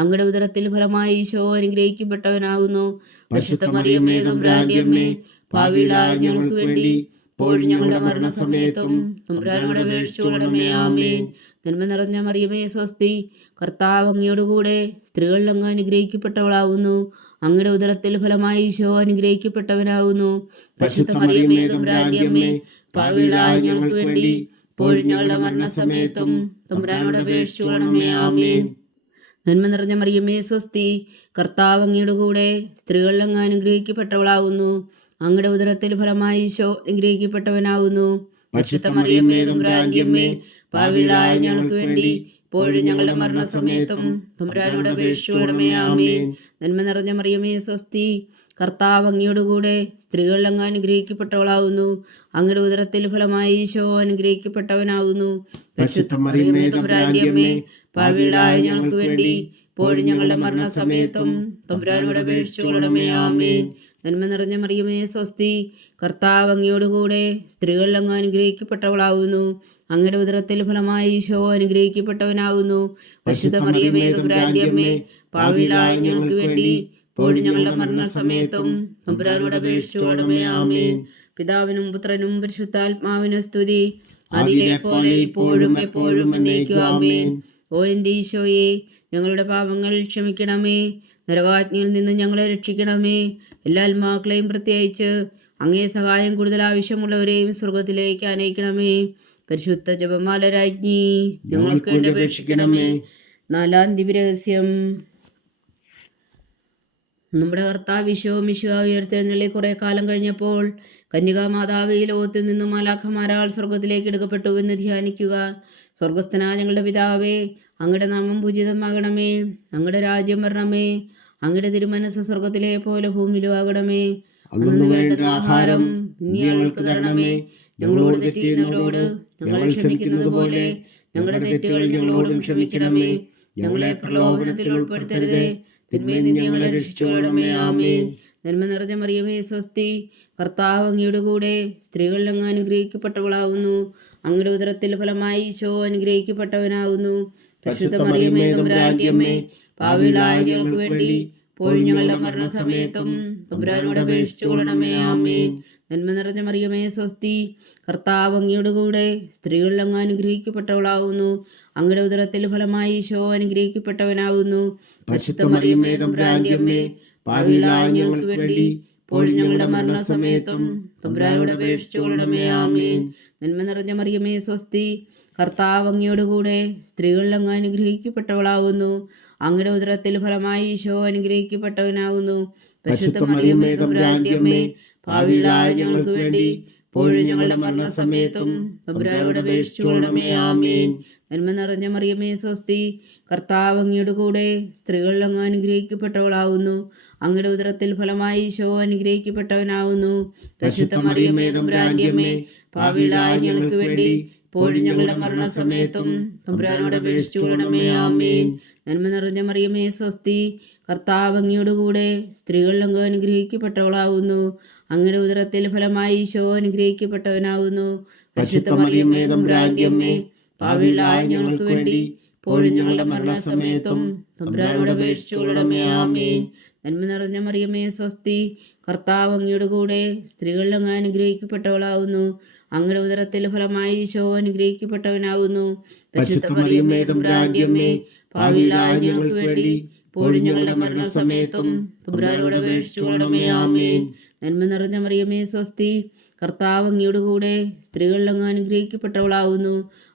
അങ്ങയുടെ ഉദരത്തിൽ ഫലമായി ഈശോ അനുഗ്രഹിക്കപ്പെട്ടവനാകുന്നു. പരിശുദ്ധ മറിയമേ തമ്പുരാന്റെ അമ്മേ, പാപികളായ ഞങ്ങൾക്ക് വേണ്ടി ഇപ്പോഴും ഞങ്ങളുടെ മരണസമയത്തും തമ്പുരാനോട് അപേക്ഷിച്ചുകൊള്ളണമേ. ആമേൻ. നന്മ നിറഞ്ഞ മറിയമേ സ്വസ്തി, കർത്താവ് അങ്ങയുടെ കൂടെ സ്ത്രീകളിൽ അങ്ങ് അനുഗ്രഹിക്കപ്പെട്ടവളാകുന്നു. അങ്ങയുടെ ഉദരത്തിൽ ഫലമായി ഈശോ അനുഗ്രഹിക്കപ്പെട്ടവനാകുന്നു. പരിശുദ്ധ മറിയമേ തമ്പുരാന്റെ അമ്മേ, പാപികളായ ഞങ്ങൾക്ക് വേണ്ടി ഇപ്പോഴും ഞങ്ങളുടെ മരണസമയത്തും തമ്പുരാനോട് അപേക്ഷിച്ചുകൊള്ളണമേ. ആമേൻ. നന്മ നിറഞ്ഞ മറിയമേ സ്വസ്തി, കർത്താവ് അങ്ങയുടെ കൂടെ സ്ത്രീകളിൽ അങ്ങ് അനുഗ്രഹിക്കപ്പെട്ടവളാകുന്നു. അങ്ങയുടെ ഉദരത്തിൽ ഫലമായി ഈശോ അനുഗ്രഹിക്കപ്പെട്ടവനാകുന്നു. പരിശുദ്ധ മറിയമേ തമ്പുരാന്റെ അമ്മേ, പാപികളായ ഞങ്ങൾക്ക് വേണ്ടി ഇപ്പോഴും ഞങ്ങളുടെ മരണസമയത്തും തമ്പുരാനോട് അപേക്ഷിച്ചുകൊള്ളണമേ. ആമേൻ. നന്മ നിറഞ്ഞ മറിയമേ സ്വസ്തി, കർത്താവ് അങ്ങയുടെ കൂടെ സ്ത്രീകളിൽ അങ്ങ് അനുഗ്രഹിക്കപ്പെട്ടവളാകുന്നു. അങ്ങയുടെ ഉദരത്തിൽ ഫലമായി ഈശോ അനുഗ്രഹിക്കപ്പെട്ടവനാകുന്നു. പരിശുദ്ധ മറിയമേ തമ്പുരാന്റെ അമ്മേ, പാപികളായ ഞങ്ങൾക്ക് വേണ്ടി ഇപ്പോഴും ഞങ്ങളുടെ മരണസമയത്തും തമ്പുരാനോട് അപേക്ഷിച്ചുകൊള്ളണമേ. ആമേൻ. നന്മ നിറഞ്ഞ മറിയമേ സ്വസ്തി, കർത്താവ് അങ്ങയുടെ കൂടെ സ്ത്രീകളിൽ അങ്ങ് അനുഗ്രഹിക്കപ്പെട്ടവളാകുന്നു. അങ്ങയുടെ ഉദരത്തിൽ ഫലമായി ഈശോ അനുഗ്രഹിക്കപ്പെട്ടവനാകുന്നു. പരിശുദ്ധ മറിയമേ തമ്പുരാന്റെ അമ്മേ, പാപികളായ ഞങ്ങൾക്ക് വേണ്ടി ഇപ്പോഴും ഞങ്ങളുടെ മരണസമയത്തും തമ്പുരാനോട് അപേക്ഷിച്ചുകൊള്ളണമേ. ആമേൻ. പിതാവിനും പുത്രനും പരിശുദ്ധാത്മാവിനും സ്തുതി, അതിലെ പോലെ ഇപ്പോഴും എപ്പോഴും എന്നേക്കും. ആമേൻ. ഓ എൻ്റെ ഈശോയെ, ഞങ്ങളുടെ പാപങ്ങൾ ക്ഷമിക്കണമേ. നരകാജ്ഞയിൽ നിന്ന് ഞങ്ങളെ രക്ഷിക്കണമേ. എല്ലാ ആത്മാക്കളെയും പ്രത്യേകിച്ച് അങ്ങേ സഹായം കൂടുതൽ ആവശ്യമുള്ളവരെയും സ്വർഗത്തിലേക്ക് അനയിക്കണമേ. പരിശുദ്ധ ജപമാല രാജ്ഞി, ഞങ്ങൾക്ക് വേണ്ടി അപേക്ഷിക്കണമേ. നാലാം ദിവ്യരഹസ്യം. നമ്മുടെ കർത്താവ് ഈശോ മിശിഹാ ഉയർത്തെഴുന്നള്ളി കുറെ കാലം കഴിഞ്ഞപ്പോൾ കന്യകാമാതാവ് ഈ ലോകത്തിൽ നിന്നും മാലാഖമാരാൽ സ്വർഗത്തിലേക്ക് എടുക്കപ്പെട്ടു എന്ന് ധ്യാനിക്കുക. സ്വർഗസ്ഥനായ ഞങ്ങളുടെ പിതാവേ, അങ്ങയുടെ നാമം പൂജിതമാകണമേ. അങ്ങയുടെ രാജ്യം വരണമേ. അങ്ങയുടെ തിരുമനസ് സ്വർഗത്തിലെ പോലെ ഭൂമിയിലും ആകണമേ. അന്നു വേണ്ടുന്ന ആഹാരം ഇനി ഞങ്ങൾക്ക് തരണമേ. ഞങ്ങളോട് തെറ്റിയുന്നവരോട് ഞങ്ങൾ ക്ഷമിക്കുന്നത് പോലെ ഞങ്ങളുടെ തെറ്റുകൾ ഞങ്ങളോടും ക്ഷമിക്കണമേ. ഞങ്ങളെ പ്രലോഭനത്തിൽ ഉൾപ്പെടുത്തരുതേ, തിന്മയിൽ നിന്ന് ഞങ്ങളെ രക്ഷിച്ചുകൊള്ളണമേ. ആമേൻ. നന്മ നിറഞ്ഞ മറിയമേ സ്വസ്തി, കർത്താവ് അങ്ങയുടെ കൂടെ സ്ത്രീകളിൽ അങ്ങ് അനുഗ്രഹിക്കപ്പെട്ടവളാവുന്നു. അങ്ങയുടെ ഉദരത്തിൽ ഫലമായി ഈശോ അനുഗ്രഹിക്കപ്പെട്ടവനാവുന്നു. പരിശുദ്ധ മറിയമേ തമ്പുരാന്റെ അമ്മേ, പാപികളായ ഞങ്ങൾക്ക് വേണ്ടി ഇപ്പോഴും ഞങ്ങളുടെ മരണസമയത്തും തമ്പുരാനോട് അപേക്ഷിച്ചുകൊള്ളണമേ. ആമേൻ. നന്മ നിറഞ്ഞ മറിയമേ സ്വസ്തി, കർത്താവ് അങ്ങയുടെ കൂടെ സ്ത്രീകളിൽ അങ്ങ് അനുഗ്രഹിക്കപ്പെട്ടവളാവുന്നു. അങ്ങയുടെ ഉദരത്തിൽ ഫലമായി ഈശോ അനുഗ്രഹിക്കപ്പെട്ടവനാവുന്നു. പരിശുദ്ധ മറിയമേ തമ്പുരാന്റെ അമ്മേ, പാപികളായ ഞങ്ങൾക്ക് വേണ്ടി ഇപ്പോഴും ഞങ്ങളുടെ മരണസമയത്തും തമ്പുരാനോട് അപേക്ഷിച്ചുകൊള്ളണമേ. ആമേൻ. നന്മ നിറഞ്ഞ മറിയമേ സ്വസ്തി, കർത്താവ് അങ്ങയുടെ കൂടെ സ്ത്രീകളിൽ അങ്ങ് അനുഗ്രഹിക്കപ്പെട്ടവളാവുന്നു. അങ്ങയുടെ ഉദരത്തിൽ ഫലമായി ഈശോ അനുഗ്രഹിക്കപ്പെട്ടവനാവുന്നു. പരിശുദ്ധ മറിയമേ തമ്പുരാന്റെ അമ്മേ, പാപികളായ ഞങ്ങൾക്ക് വേണ്ടി ഇപ്പോഴും ഞങ്ങളുടെ മരണസമയത്തും തമ്പുരാനോട് അപേക്ഷിച്ചുകൊള്ളണമേ. ആമേൻ. നന്മ നിറഞ്ഞ മറിയമേ സ്വസ്തി, കർത്താവ് അങ്ങയുടെ കൂടെ സ്ത്രീകളിൽ അങ്ങ് അനുഗ്രഹിക്കപ്പെട്ടവളാവുന്നു. അങ്ങയുടെ ഉദരത്തിൽ ഫലമായി ഈശോ അനുഗ്രഹിക്കപ്പെട്ടവനാവുന്നു. പരിശുദ്ധ മറിയമേ തമ്പുരാന്റെ അമ്മേ, പാപികളായ ഞങ്ങൾക്ക് വേണ്ടി ഇപ്പോഴും ഞങ്ങളുടെ മരണസമയത്തും തമ്പുരാനോട് അപേക്ഷിച്ചുകൊള്ളണമേ. ആമേൻ. നന്മ നിറഞ്ഞ മറിയമേ സ്വസ്തി, കർത്താവ് അങ്ങയുടെ കൂടെ സ്ത്രീകളിൽ അങ്ങ് അനുഗ്രഹിക്കപ്പെട്ടവളാവുന്നു. അങ്ങയുടെ ഉദരത്തിൽ ഫലമായി ഈശോ അനുഗ്രഹിക്കപ്പെട്ടവനാവുന്നു. പരിശുദ്ധ മറിയമേ തമ്പുരാന്റെ അമ്മേ, പാപികളായ ഞങ്ങൾക്ക് വേണ്ടി ഇപ്പോഴും ഞങ്ങളുടെ മരണസമയത്തും തമ്പുരാനോട് അപേക്ഷിച്ചുകൊള്ളണമേ. ആമേൻ. നന്മ നിറഞ്ഞ മറിയമേ സ്വസ്തി, കർത്താവ് അങ്ങയുടെ കൂടെ സ്ത്രീകളിൽ അങ്ങ് അനുഗ്രഹിക്കപ്പെട്ടവളാവുന്നു. അങ്ങയുടെ ഉദരത്തിൽ ഫലമായി ഈശോ അനുഗ്രഹിക്കപ്പെട്ടവനാവുന്നു. പരിശുദ്ധ മറിയമേ തമ്പുരാന്റെ അമ്മേ, പാപികളായ ഞങ്ങൾക്ക് വേണ്ടി ഇപ്പോഴും ഞങ്ങളുടെ മരണസമയത്തും തമ്പുരാനോട് അപേക്ഷിച്ചുകൊള്ളണമേ. ആമേൻ. നന്മ നിറഞ്ഞ മറിയമേ സ്വസ്തി, കർത്താവ് അങ്ങയുടെ കൂടെ സ്ത്രീകളിൽ അങ്ങ് അനുഗ്രഹിക്കപ്പെട്ടവളാവുന്നു.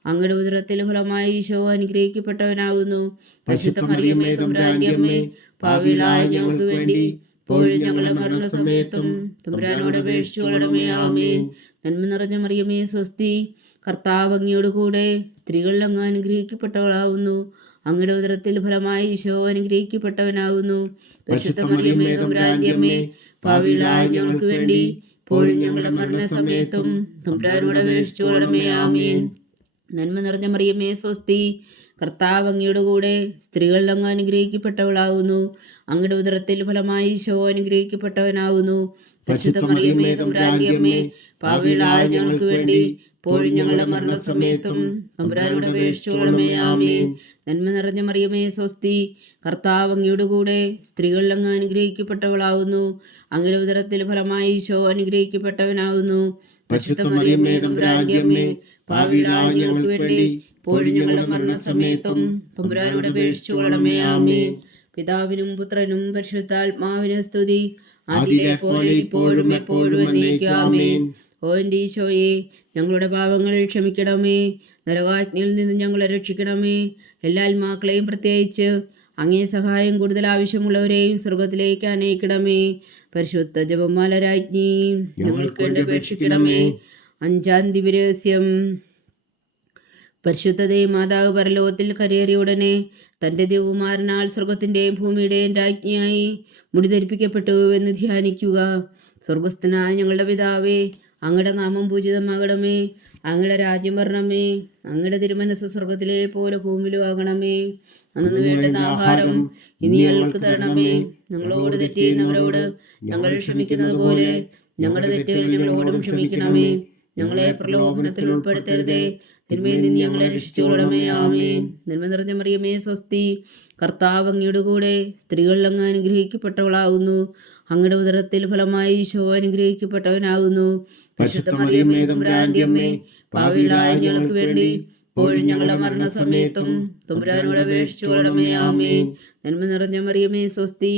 അങ്ങയുടെ ഉദരത്തിൽ ഫലമായി ഈശോ അനുഗ്രഹിക്കപ്പെട്ടവനാവുന്നു. പരിശുദ്ധ മറിയമേ തമ്പുരാന്റെ അമ്മേ, പാപികളായ ഞങ്ങൾക്ക് വേണ്ടി ഇപ്പോഴും ഞങ്ങളുടെ മരണസമയത്തും തമ്പുരാനോട് അപേക്ഷിച്ചുകൊള്ളണമേ. ആമേൻ. നന്മ നിറഞ്ഞ മറിയമേ സ്വസ്തി, കർത്താവ് അങ്ങയുടെ കൂടെ സ്ത്രീകളിൽ അങ്ങ് അനുഗ്രഹിക്കപ്പെട്ടവളാവുന്നു. അങ്ങയുടെ ഉദരത്തിൽ ഫലമായി ഈശോ അനുഗ്രഹിക്കപ്പെട്ടവനാകുന്നു. പരിശുദ്ധ മറിയമേ തമ്പുരാന്റെ അമ്മേ, പാപികളായ ഞങ്ങൾക്ക് വേണ്ടി ഇപ്പോഴും ഞങ്ങളുടെ മരണസമയത്തും തമ്പുരാനോട് അപേക്ഷിച്ചുകൊള്ളണമേ. ആമേൻ. നന്മ നിറഞ്ഞ മറിയമേ സ്വസ്തി, കർത്താവ് അങ്ങയുടെ കൂടെ സ്ത്രീകളിൽ അങ്ങ് അനുഗ്രഹിക്കപ്പെട്ടവളാവുന്നു. അങ്ങയുടെ ഉദരത്തിൽ ഫലമായി ഈശോ അനുഗ്രഹിക്കപ്പെട്ടവനാകുന്നു. പരിശുദ്ധ മറിയമേ തമ്പുരാന്റെ അമ്മേ, പാപികളായ ഞങ്ങൾക്ക് വേണ്ടി ഇപ്പോഴും ഞങ്ങളുടെ മരണസമയത്തും തമ്പുരാനോട് അപേക്ഷിച്ചുകൊള്ളണമേ. ആമേൻ. നന്മ നിറഞ്ഞ മറിയമേ സ്വസ്തി, കർത്താവ് അങ്ങയുടെ കൂടെ സ്ത്രീകളിൽ അങ്ങ് അനുഗ്രഹിക്കപ്പെട്ടവളാവുന്നു. അങ്ങയുടെ ഉദരത്തിൽ ഫലമായി ഈശോ അനുഗ്രഹിക്കപ്പെട്ടവനാകുന്നു. പരിശുദ്ധ മറിയമേ തമ്പുരാന്റെ അമ്മേ, പാപികളായ ഞങ്ങൾക്ക് വേണ്ടി ഇപ്പോഴും ഞങ്ങളുടെ മരണസമയത്തും തമ്പുരാനോട് അപേക്ഷിച്ചുകൊള്ളണമേ. ആമേൻ. പിതാവിനും പുത്രനും പരിശുദ്ധാത്മാവിനും സ്തുതി, അതിലെ പോലെ ഇപ്പോഴും എപ്പോഴും എന്നേക്കും. ആമേൻ. ഓ എൻ്റെ ഈശോയെ, ഞങ്ങളുടെ പാപങ്ങൾ ക്ഷമിക്കണമേ. നരകാജ്ഞയിൽ നിന്ന് ഞങ്ങളെ രക്ഷിക്കണമേ. എല്ലാ ആത്മാക്കളെയും പ്രത്യേകിച്ച് അങ്ങേ സഹായം കൂടുതൽ ആവശ്യമുള്ളവരെയും സ്വർഗത്തിലേക്ക് അനയിക്കണമേ. പരിശുദ്ധ ജപമാല രാജ്ഞി, ഞങ്ങൾക്ക് വേണ്ടി അപേക്ഷിക്കണമേ. അഞ്ചാം ദിവ്യരഹസ്യം. പരിശുദ്ധതയെ മാതാവ് പരലോകത്തിൽ കരയേറിയ ഉടനെ തൻ്റെ ദേവകുമാരനാൽ സ്വർഗത്തിൻ്റെയും ഭൂമിയുടെയും രാജ്ഞിയായി മുടിധരിപ്പിക്കപ്പെട്ടു എന്ന് ധ്യാനിക്കുക. സ്വർഗസ്ഥനായ ഞങ്ങളുടെ പിതാവേ, അങ്ങയുടെ നാമം പൂജിതമാകണമേ. അങ്ങയുടെ രാജ്യം വരണമേ. അങ്ങയുടെ തിരുമനസ് സ്വർഗത്തിലെ പോലെ ഭൂമിയിലും ആകണമേ. അന്നു വേണ്ടുന്ന ആഹാരം ഇനി ഞങ്ങൾക്ക് തരണമേ. ഞങ്ങളോട് തെറ്റ് ചെയ്യുന്നവരോട് ഞങ്ങൾ ക്ഷമിക്കുന്നത് പോലെ ഞങ്ങളുടെ തെറ്റുകൾ ഞങ്ങളോടും ക്ഷമിക്കണമേ. ഞങ്ങളെ പ്രലോഭനത്തിൽ ഉൾപ്പെടുത്തരുതേ, തിന്മയിൽ നിന്ന് ഞങ്ങളെ രക്ഷിച്ചുകൊള്ളണമേ. ആമേൻ. നന്മ നിറഞ്ഞ മറിയമേ സ്വസ്തി, കർത്താവ് അങ്ങയുടെ കൂടെ, സ്ത്രീകൾ അങ്ങ് അനുഗ്രഹിക്കപ്പെട്ടവളാകുന്നു. അങ്ങയുടെ ഉദരത്തിൽ ഫലമായി ഈശോ അനുഗ്രഹിക്കപ്പെട്ടവനാകുന്നു. പരിശുദ്ധ മറിയമേ തമ്പുരാന്റെ അമ്മേ, പാപികളായ ഞങ്ങൾക്ക് വേണ്ടി ഇപ്പോഴും ഞങ്ങളുടെ മരണസമയത്തും തമ്പുരാനോട് അപേക്ഷിച്ചുകൊള്ളണമേ. ആമേൻ. നന്മ നിറഞ്ഞ മറിയമേ സ്വസ്തി,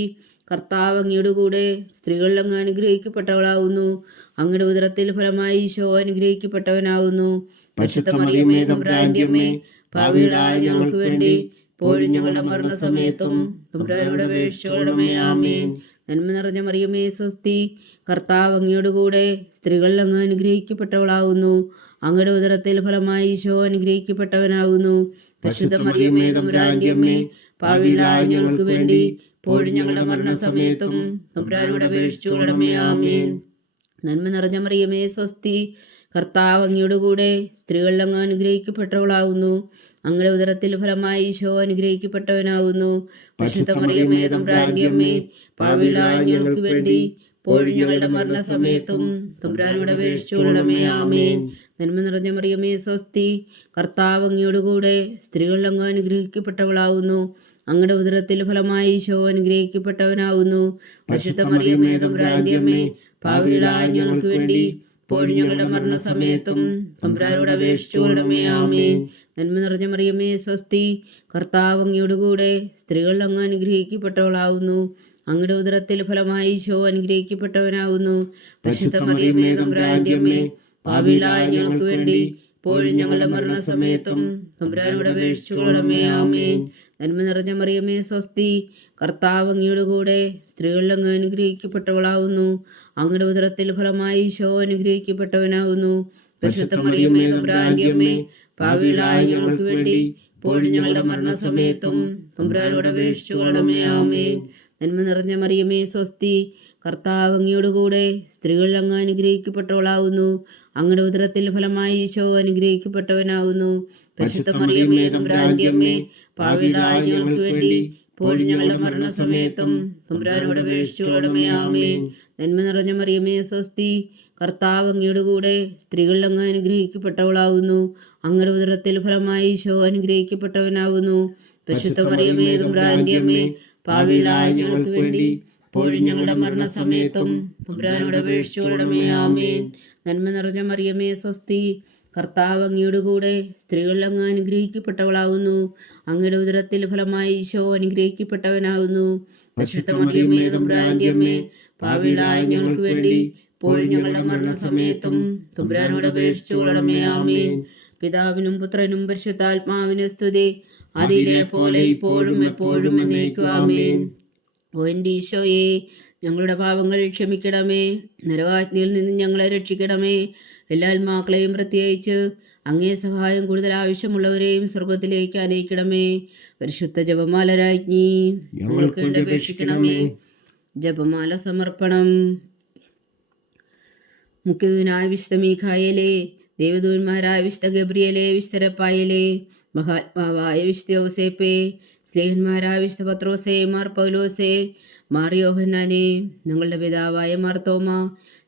കർത്താവ് അങ്ങയുടെ കൂടെ, സ്ത്രീകൾ അങ്ങ് അനുഗ്രഹിക്കപ്പെട്ടവളാകുന്നു. അങ്ങയുടെ ഉദരത്തിൽ ഫലമായി ഈശോ അനുഗ്രഹിക്കപ്പെട്ടവനാകുന്നു. പരിശുദ്ധ മറിയമേ തമ്പുരാന്റെ അമ്മേ, പാപികളായ ഞങ്ങൾക്ക് വേണ്ടി ഇപ്പോഴും ഞങ്ങളുടെ മരണസമയത്തും തമ്പുരാനോട് അപേക്ഷിച്ചുകൊള്ളണമേ. ആമേൻ. നന്മ നിറഞ്ഞ മറിയമേ സ്വസ്തി, കർത്താവ് അങ്ങയുടെ കൂടെ, സ്ത്രീകൾ അങ്ങ് അനുഗ്രഹിക്കപ്പെട്ടവളാകുന്നു. അങ്ങയുടെ ഉദരത്തിൽ ഫലമായി ഈശോ അനുഗ്രഹിക്കപ്പെട്ടവനാകുന്നു. പരിശുദ്ധ മറിയമേ തമ്പുരാന്റെ അമ്മേ, പാപികളായ ഞങ്ങൾക്ക് വേണ്ടി ഇപ്പോഴും ഞങ്ങളുടെ മരണസമയത്തും തമ്പുരാനോട് അപേക്ഷിച്ചുകൊള്ളണമേ. ആമേൻ. നന്മ നിറഞ്ഞ മറിയമേ സ്വസ്തി, കർത്താവ് അങ്ങയുടെ കൂടെ, സ്ത്രീകൾ അങ്ങ് അനുഗ്രഹിക്കപ്പെട്ടവളാകുന്നു. അങ്ങയുടെ ഉദരത്തിൽ ഫലമായി ഈശോ അനുഗ്രഹിക്കപ്പെട്ടവനാകുന്നു. പരിശുദ്ധ മറിയമേ തമ്പുരാന്റെ അമ്മേ, പാപികളായ ഞങ്ങൾക്ക് വേണ്ടി ഇപ്പോഴും ഞങ്ങളുടെ മരണസമയത്തും തമ്പുരാനോട് അപേക്ഷിച്ചുകൊള്ളണമേ. ആമേൻ. നന്മ നിറഞ്ഞ മറിയമേ സ്വസ്തി, കർത്താവ് അങ്ങയുടെ കൂടെ, സ്ത്രീകൾ അങ്ങ് അനുഗ്രഹിക്കപ്പെട്ടവളാകുന്നു. അങ്ങയുടെ ഉദരത്തിൽ ഫലമായി ഈശോ അനുഗ്രഹിക്കപ്പെട്ടവനാകുന്നു. പരിശുദ്ധ മറിയമേ തമ്പുരാന്റെ അമ്മേ, പാപികളായ ഞങ്ങൾക്ക് വേണ്ടി ഇപ്പോഴും ഞങ്ങളുടെ മരണസമയത്തും തമ്പുരാനോട് അപേക്ഷിച്ചുകൊള്ളണമേ. ആമേൻ. നന്മ നിറഞ്ഞ മറിയമേ സ്വസ്തി, കർത്താവ് അങ്ങയുടെ കൂടെ, സ്ത്രീകൾ അങ്ങ് അനുഗ്രഹിക്കപ്പെട്ടവളാകുന്നു. അങ്ങയുടെ ഉദരത്തിൽ ഫലമായി ഈശോ അനുഗ്രഹിക്കപ്പെട്ടവനാകുന്നു. പരിശുദ്ധ മറിയമേ തമ്പുരാന്റെ അമ്മേ, പാപികളായ ഞങ്ങൾക്ക് വേണ്ടി ഇപ്പോഴും ഞങ്ങളുടെ മരണസമയത്തും തമ്പുരാനോട് അപേക്ഷിച്ചുകൊള്ളണമേ. ആമേൻ. നന്മ നിറഞ്ഞ മറിയമേ സ്വസ്തി, കർത്താവ് അങ്ങയുടെ കൂടെ, സ്ത്രീകൾ അങ്ങ് അനുഗ്രഹിക്കപ്പെട്ടവളാകുന്നു. അങ്ങയുടെ ഉദരത്തിൽ ഫലമായി ഈശോ അനുഗ്രഹിക്കപ്പെട്ടവനാകുന്നു. പരിശുദ്ധ മറിയമേ തമ്പുരാന്റെ അമ്മേ, പാപികളായ ഞങ്ങൾക്ക് വേണ്ടി ഇപ്പോഴും ഞങ്ങളുടെ മരണസമയത്തും തമ്പുരാനോട് അപേക്ഷിച്ചുകൊള്ളണമേ. ആമേൻ. നന്മ നിറഞ്ഞ മറിയമേ സ്വസ്തി, കർത്താവ് അങ്ങയുടെ കൂടെ, സ്ത്രീകൾ അങ്ങ് അനുഗ്രഹിക്കപ്പെട്ടവളാകുന്നു. അങ്ങയുടെ ഉദരത്തിൽ ഫലമായി ഈശോ അനുഗ്രഹിക്കപ്പെട്ടവനാകുന്നു. പരിശുദ്ധ മറിയമേ തമ്പുരാന്റെ അമ്മേ, പാപികളായ ഞങ്ങൾക്ക് വേണ്ടി ഇപ്പോഴും ഞങ്ങളുടെ മരണസമയത്തും തമ്പുരാനോട് അപേക്ഷിച്ചുകൊള്ളണമേ. ആമേൻ. നന്മ നിറഞ്ഞ മറിയമേ സ്വസ്തി, കർത്താവ് അങ്ങയുടെ കൂടെ, സ്ത്രീകൾ അങ്ങ് അനുഗ്രഹിക്കപ്പെട്ടവളാകുന്നു. അങ്ങയുടെ ഉദരത്തിൽ ഫലമായി ഈശോ അനുഗ്രഹിക്കപ്പെട്ടവനാകുന്നു. പരിശുദ്ധ മറിയമേ തമ്പുരാന്റെ അമ്മേ, പാപികളായ ഞങ്ങൾക്ക് വേണ്ടി ഇപ്പോഴും ഞങ്ങളുടെ മരണസമയത്തും തമ്പുരാനോട് അപേക്ഷിച്ചുകൊള്ളണമേ. ആമേൻ. നന്മ നിറഞ്ഞ മറിയമേ സ്വസ്തി, കർത്താവ് അങ്ങയുടെ കൂടെ, സ്ത്രീകൾ അങ്ങ് അനുഗ്രഹിക്കപ്പെട്ടവളാകുന്നു. അങ്ങയുടെ ഉദരത്തിൽ ഫലമായി ഈശോ അനുഗ്രഹിക്കപ്പെട്ടവനാകുന്നു. പരിശുദ്ധ മറിയമേ തമ്പുരാന്റെ അമ്മേ, പാപികളായ ഞങ്ങൾക്ക് വേണ്ടി ഇപ്പോഴും ഞങ്ങളുടെ മരണസമയത്തും തമ്പുരാനോട് അപേക്ഷിച്ചുകൊള്ളണമേ. ആമേൻ. പിതാവിനും പുത്രനും പരിശുദ്ധാത്മാവിനും സ്തുതി, അതിലെ പോലെ ഇപ്പോഴും എപ്പോഴും എന്നേക്കും. ആമേൻ. ഓ എൻ്റെ ഈശോയെ, ഞങ്ങളുടെ പാപങ്ങൾ ക്ഷമിക്കണമേ, നരകാഗ്നിയിൽ നിന്ന് ഞങ്ങളെ രക്ഷിക്കണമേ. എല്ലാ ആത്മാക്കളെയും പ്രത്യേകിച്ച് അങ്ങേ സഹായം കൂടുതൽ ആവശ്യമുള്ളവരെയും സ്വർഗത്തിലേക്ക് അനയിക്കണമേ. പരിശുദ്ധ ജപമാല രാജ്ഞി, ഞങ്ങൾക്ക് വേണ്ടി അപേക്ഷിക്കണമേ. ജപമാല സമർപ്പണം. മുഖ്യദൂതനായ വിശുദ്ധ മീഖായേലേ, ദേവദൂതന്മാരായ വിശുദ്ധ ഗബ്രിയേലേ, വിശുദ്ധ റഫായേലേ, മഹാത്മാവായ വിശുദ്ധ യോസേപ്പേ, സ്നേഹന്മാരായ വിശുദ്ധ പത്രോസേ, മാർ പൗലോസേ, മാർ യോഹന്നാനേ, ഞങ്ങളുടെ പിതാവായ മാർ തോമ,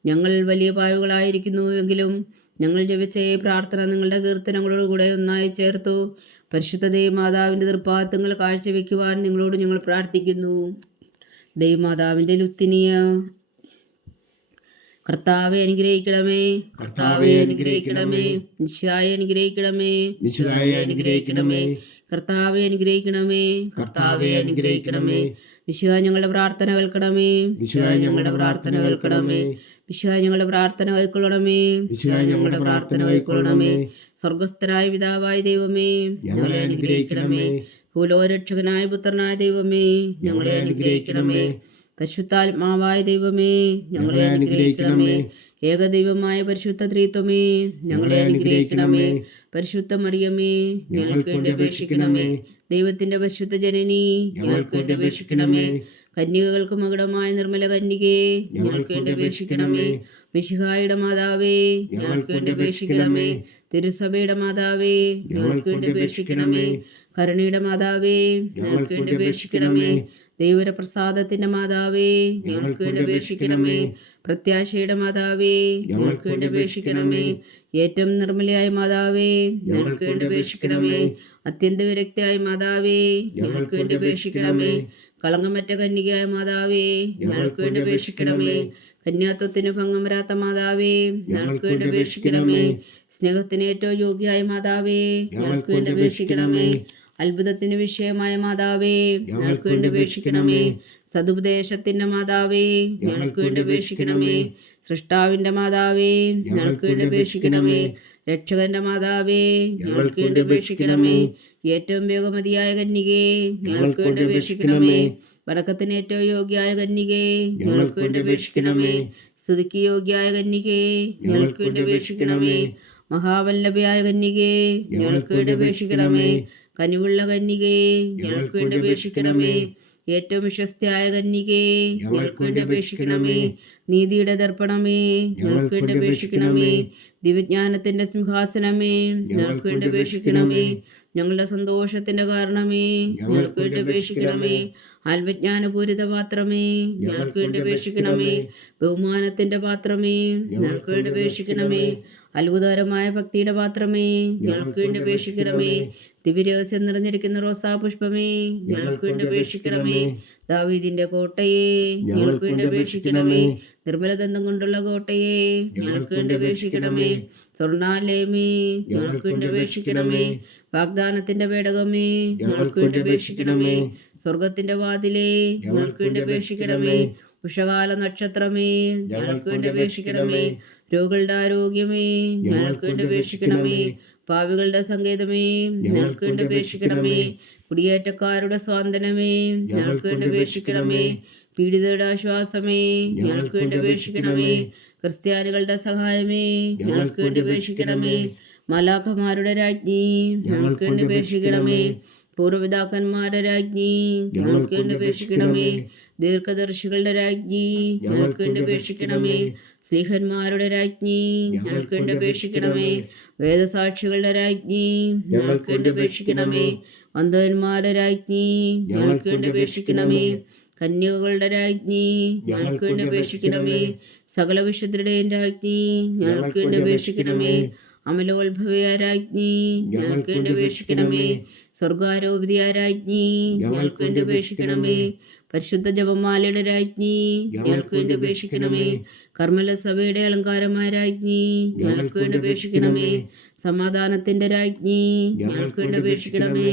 ഞങ്ങൾ വലിയ പാപികളായിരിക്കുന്നു എങ്കിലും ഞങ്ങൾ ജപിച്ച ഈ പ്രാർത്ഥന നിങ്ങളുടെ കീർത്തനങ്ങളോടുകൂടെ ഒന്നായി ചേർത്തു പരിശുദ്ധ ദൈവമാതാവിൻ്റെ തൃപ്പാദങ്ങൾ കാഴ്ചവെക്കുവാൻ നിങ്ങളോട് ഞങ്ങൾ പ്രാർത്ഥിക്കുന്നു. ദൈവമാതാവിൻ്റെ ലുത്തിനിയ, കർത്താവെ അനുഗ്രഹിക്കണമേ, കർത്താവെ അനുഗ്രഹിക്കണമേ, മിശിഹായെ അനുഗ്രഹിക്കണമേ, മിശിഹായെ അനുഗ്രഹിക്കണമേ, കർത്താവെ അനുഗ്രഹിക്കണമേ, കർത്താവെ അനുഗ്രഹിക്കണമേ. മിശിഹാ ഞങ്ങളുടെ പ്രാർത്ഥന കേൾക്കണമേ, മിശിഹാ ഞങ്ങളുടെ പ്രാർത്ഥന കേൾക്കണമേ, മിശിഹാ ഞങ്ങളുടെ പ്രാർത്ഥന കൈക്കൊള്ളണമേ, മിശിഹാ ഞങ്ങളുടെ പ്രാർത്ഥന കൈക്കൊള്ളണമേ. സ്വർഗസ്ഥനായ പിതാവായ ദൈവമേ, ഞങ്ങളെ അനുഗ്രഹിക്കണമേ. ഭൂലോകരക്ഷകനായ പുത്രനായ ദൈവമേ, ഞങ്ങളെ അനുഗ്രഹിക്കണമേ. പരിശുദ്ധാത്മാവായ ദൈവമേ, ഞങ്ങളെ അനുഗ്രഹിക്കണമേ. ഏകദൈവമായ പരിശുദ്ധ ത്രിത്വമേ, ഞങ്ങളെ അനുഗ്രഹിക്കണമേ. പരിശുദ്ധ മറിയമേ, ഞങ്ങൾക്ക് വേണ്ടി അപേക്ഷിക്കണമേ. ദൈവത്തിന്റെ പരിശുദ്ധ ജനനി, ഞങ്ങൾക്ക് വേണ്ടി അപേക്ഷിക്കണമേ. കന്യകകൾക്ക് മകുടമായ നിർമ്മല കന്യകേ, ഞങ്ങൾക്ക് വേണ്ടി അപേക്ഷിക്കണമേ. മിശിഹായുടെ മാതാവേ, ഞങ്ങൾക്ക് വേണ്ടി അപേക്ഷിക്കണമേ. തിരുസഭയുടെ മാതാവേ, ഞങ്ങൾക്ക് വേണ്ടി അപേക്ഷിക്കണമേ. കരുണയുടെ മാതാവേ, ഞങ്ങൾക്ക് വേണ്ടി അപേക്ഷിക്കണമേ. ദൈവപ്രസാദത്തിന്റെ മാതാവേ, ഞങ്ങൾക്ക് വേണ്ടി അപേക്ഷിക്കണമേ. പ്രത്യാശയുടെ മാതാവേ, ഞങ്ങൾക്ക് വേണ്ടി അപേക്ഷിക്കണമേ. ഏറ്റവും നിർമ്മലയായ മാതാവേ, ഞങ്ങൾക്ക് വേണ്ടി അപേക്ഷിക്കണമേ. അത്യന്ത വിരക്തിയായ മാതാവേ, ഞങ്ങൾക്ക് വേണ്ടി അപേക്ഷിക്കണമേ. കളങ്കമറ്റ കന്യകയായ മാതാവേ, ഞങ്ങൾക്ക് വേണ്ടി അപേക്ഷിക്കണമേ. കന്യാത്വത്തിന് ഭംഗം വരാത്ത മാതാവേ, ഞങ്ങൾക്ക് വേണ്ടി അപേക്ഷിക്കണമേ. സ്നേഹത്തിന് ഏറ്റവും യോഗ്യയായ മാതാവേ, ഞങ്ങൾക്ക് വേണ്ടി അപേക്ഷിക്കണമേ. അത്ഭുതത്തിന് വിഷയമായ മാതാവേ, ഞങ്ങൾക്ക് വേണ്ടി അപേക്ഷിക്കണമേ. സതുപദേശത്തിന്റെ മാതാവേ, ഞങ്ങൾക്ക് വേണ്ടി അപേക്ഷിക്കണമേ. സൃഷ്ടാവിന്റെ മാതാവേ, ഞങ്ങൾക്ക് വേണ്ടി അപേക്ഷിക്കണമേ. രക്ഷകന്റെ മാതാവേ, ഞങ്ങൾക്ക് വേണ്ടി അപേക്ഷിക്കണമേ. ഏറ്റവും വേഗമതിയായ കന്യകേ, ഞങ്ങൾക്ക് വേണ്ടി അപേക്ഷിക്കണമേ. വടക്കത്തിന് ഏറ്റവും യോഗ്യയായ കന്യകേ, ഞങ്ങൾക്ക് വേണ്ടി അപേക്ഷിക്കണമേ. സ്തുതിക്ക് യോഗ്യയായ കന്യകേ, ഞങ്ങൾക്ക് വേണ്ടി അപേക്ഷിക്കണമേ. മഹാവല്ലഭയായ കന്യകേ, ഞങ്ങൾക്ക് വേണ്ടി അപേക്ഷിക്കണമേ. കനിവുള്ള കന്യകേ, ഞങ്ങൾക്ക് വേണ്ടി അപേക്ഷിക്കണമേ. ഏറ്റവും വിശ്വസ്തയായ കന്യകേ, ഞങ്ങൾക്ക് വേണ്ടി അപേക്ഷിക്കണമേ. നീതിയുടെ ദർപ്പണമേ, ഞങ്ങൾക്ക് വേണ്ടി അപേക്ഷിക്കണമേ. ദിവ്യജ്ഞാനത്തിന്റെ സിംഹാസനമേ, ഞങ്ങൾക്ക് വേണ്ടി അപേക്ഷിക്കണമേ. ഞങ്ങളുടെ സന്തോഷത്തിന്റെ കാരണമേ, ഞങ്ങൾക്ക് വേണ്ടി അപേക്ഷിക്കണമേ. ആത്മജ്ഞാനപൂരിത പാത്രമേ, ഞങ്ങൾക്ക് വേണ്ടി അപേക്ഷിക്കണമേ. ബഹുമാനത്തിന്റെ പാത്രമേ, ഞങ്ങൾക്ക് വേണ്ടി അപേക്ഷിക്കണമേ. അത്ഭുതകരമായ ഭക്തിയുടെ പാത്രമേ, ഞങ്ങൾക്ക് വേണ്ടി അപേക്ഷിക്കണമേ. ദിവ്യരഹസ്യം നിറഞ്ഞിരിക്കുന്ന റോസാ പുഷ്പമേ, ഞങ്ങൾക്ക് വേണ്ടി അപേക്ഷിക്കണമേ. ദാവീദിന്റെ കോട്ടയെ, ഞങ്ങൾക്ക് വേണ്ടി അപേക്ഷിക്കണമേ. നിർമ്മലദന്തം കൊണ്ടുള്ള കോട്ടയെ, ഞങ്ങൾക്ക് വേണ്ടി അപേക്ഷിക്കണമേ. സ്വർണാലയമേ, ഞങ്ങൾക്ക് വേണ്ടി അപേക്ഷിക്കണമേ. വാഗ്ദാനത്തിന്റെ പേടകമേ, ഞങ്ങൾക്ക് വേണ്ടി അപേക്ഷിക്കണമേ. സ്വർഗത്തിന്റെ വാതിലേ, ഞങ്ങൾക്ക് വേണ്ടി അപേക്ഷിക്കണമേ. ഉഷകാല നക്ഷത്രമേ, ഞങ്ങൾക്ക് വേണ്ടി അപേക്ഷിക്കണമേ. രോഗികളുടെ ആരോഗ്യമേ, ഞങ്ങൾക്ക് വേണ്ടി അപേക്ഷിക്കണമേ. പാവികളുടെ സങ്കേതമേ, ഞങ്ങൾക്ക് വേണ്ടി അപേക്ഷിക്കണമേ. കുടിയേറ്റക്കാരുടെ സ്വാതന്ത്ര്യമേ, ഞങ്ങൾക്ക് വേണ്ടി അപേക്ഷിക്കണമേ. പീഡിതരുടെ ആശ്വാസമേ, ഞങ്ങൾക്ക് വേണ്ടി അപേക്ഷിക്കണമേ. ക്രിസ്ത്യാനികളുടെ സഹായമേ, ഞങ്ങൾക്ക് വേണ്ടി അപേക്ഷിക്കണമേ. മാലാഖമാരുടെ രാജ്ഞി, ഞങ്ങൾക്ക് വേണ്ടി അപേക്ഷിക്കണമേ. പൂർവ്വപിതാക്കന്മാരുടെ രാജ്ഞി, ഞങ്ങൾക്ക് വേണ്ടി അപേക്ഷിക്കണമേ. ദീർഘദർശികളുടെ രാജ്ഞി, ഞങ്ങൾക്ക് വേണ്ടി അപേക്ഷിക്കണമേ. സ്ലീഹന്മാരുടെ രാജ്ഞി, ഞങ്ങൾക്ക് വേണ്ടി അപേക്ഷിക്കണമേ. വേദസാക്ഷികളുടെ രാജ്ഞി, ഞങ്ങൾക്ക് വേണ്ടി അപേക്ഷിക്കണമേ. വന്ധവന്മാരുടെ രാജ്ഞി, ഞങ്ങൾക്ക് വേണ്ടി അപേക്ഷിക്കണമേ. കന്യകകളുടെ രാജ്ഞി, ഞങ്ങൾക്ക് വേണ്ടി അപേക്ഷിക്കണമേ. സകല വിശുദ്ധരുടെയും രാജ്ഞി, ഞങ്ങൾക്ക് വേണ്ടി അപേക്ഷിക്കണമേ. അമലോത്ഭവയ രാജ്ഞി, ഞങ്ങൾക്ക് വേണ്ടി അപേക്ഷിക്കണമേ. സ്വർഗാരോപിതയ രാജ്ഞി, ഞങ്ങൾക്ക് വേണ്ടി അപേക്ഷിക്കണമേ. പരിശുദ്ധ ജപമാലയുടെ രാജ്ഞി, ഞങ്ങൾക്ക് വേണ്ടി അപേക്ഷിക്കണമേ. കർമ്മല സഭയുടെ അലങ്കാരമായ രാജ്ഞി, ഞങ്ങൾക്ക് വേണ്ടി അപേക്ഷിക്കണമേ. സമാധാനത്തിന്റെ രാജ്ഞി, ഞങ്ങൾക്ക് വേണ്ടി അപേക്ഷിക്കണമേ.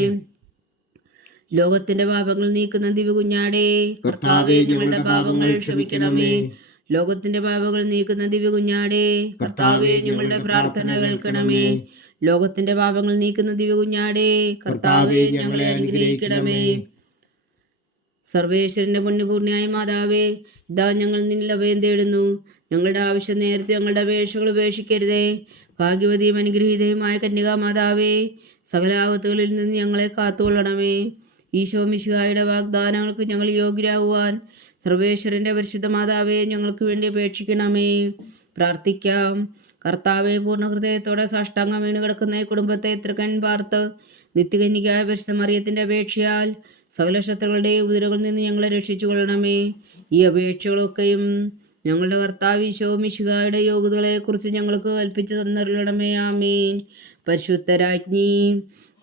ലോകത്തിന്റെ പാപങ്ങൾ നീക്കുന്ന ദിവ്യകുഞ്ഞാടേ, കർത്താവേ ഞങ്ങളുടെ പാപങ്ങൾ ക്ഷമിക്കണമേ. ലോകത്തിന്റെ പാപങ്ങൾ നീക്കുന്ന ദിവ്യകുഞ്ഞാടേ, കർത്താവേ ഞങ്ങളുടെ പ്രാർത്ഥന കേൾക്കണമേ. ലോകത്തിന്റെ പാപങ്ങൾ നീക്കുന്ന ദിവ്യകുഞ്ഞാടേ, കർത്താവേ ഞങ്ങളെ അനുഗ്രഹിക്കണമേ. സർവേശ്വരന്റെ പുണ്യപൂർണ്ണയായ മാതാവേ, ഇതാ ഞങ്ങൾ നിന്നിൽ അഭയം തേടുന്നു. ഞങ്ങളുടെ ആവശ്യം നേരത്തെ ഞങ്ങളുടെ അപേക്ഷകൾ ഉപേക്ഷിക്കരുതേ. ഭാഗ്യവതിയും അനുഗ്രഹീതയുമായ കന്യകാ മാതാവേ, സകലാപത്തുകളിൽ നിന്ന് ഞങ്ങളെ കാത്തുകൊള്ളണമേ. ഈശോ മിശിഹായുടെ വാഗ്ദാനങ്ങൾക്ക് ഞങ്ങൾ യോഗ്യരാകുവാൻ സർവേശ്വരന്റെ പരിശുദ്ധ മാതാവേ, ഞങ്ങൾക്ക് വേണ്ടി അപേക്ഷിക്കണമേ. പ്രാർത്ഥിക്കാം. കർത്താവെ, പൂർണ്ണ ഹൃദയത്തോടെ സാഷ്ടാംഗം വീണ് കിടക്കുന്ന ഈ കുടുംബത്തെ തൃക്കൺ പാർത്ത് നിത്യകന്യകയായ പരിശുദ്ധ മറിയത്തിന്റെ അപേക്ഷയാൽ സകല ശത്രുക്കളുടെയും ഉപദ്രവങ്ങളിൽ നിന്ന് ഞങ്ങളെ രക്ഷിച്ചു കൊള്ളണമേ. ഈ അപേക്ഷകളൊക്കെയും ഞങ്ങളുടെ കർത്താവ് ഈശോ മിശിഹായുടെ യോഗ്യതകളെക്കുറിച്ച് ഞങ്ങൾക്ക് കൽപ്പിച്ചു തന്നരുളണമേ. ആമീൻ.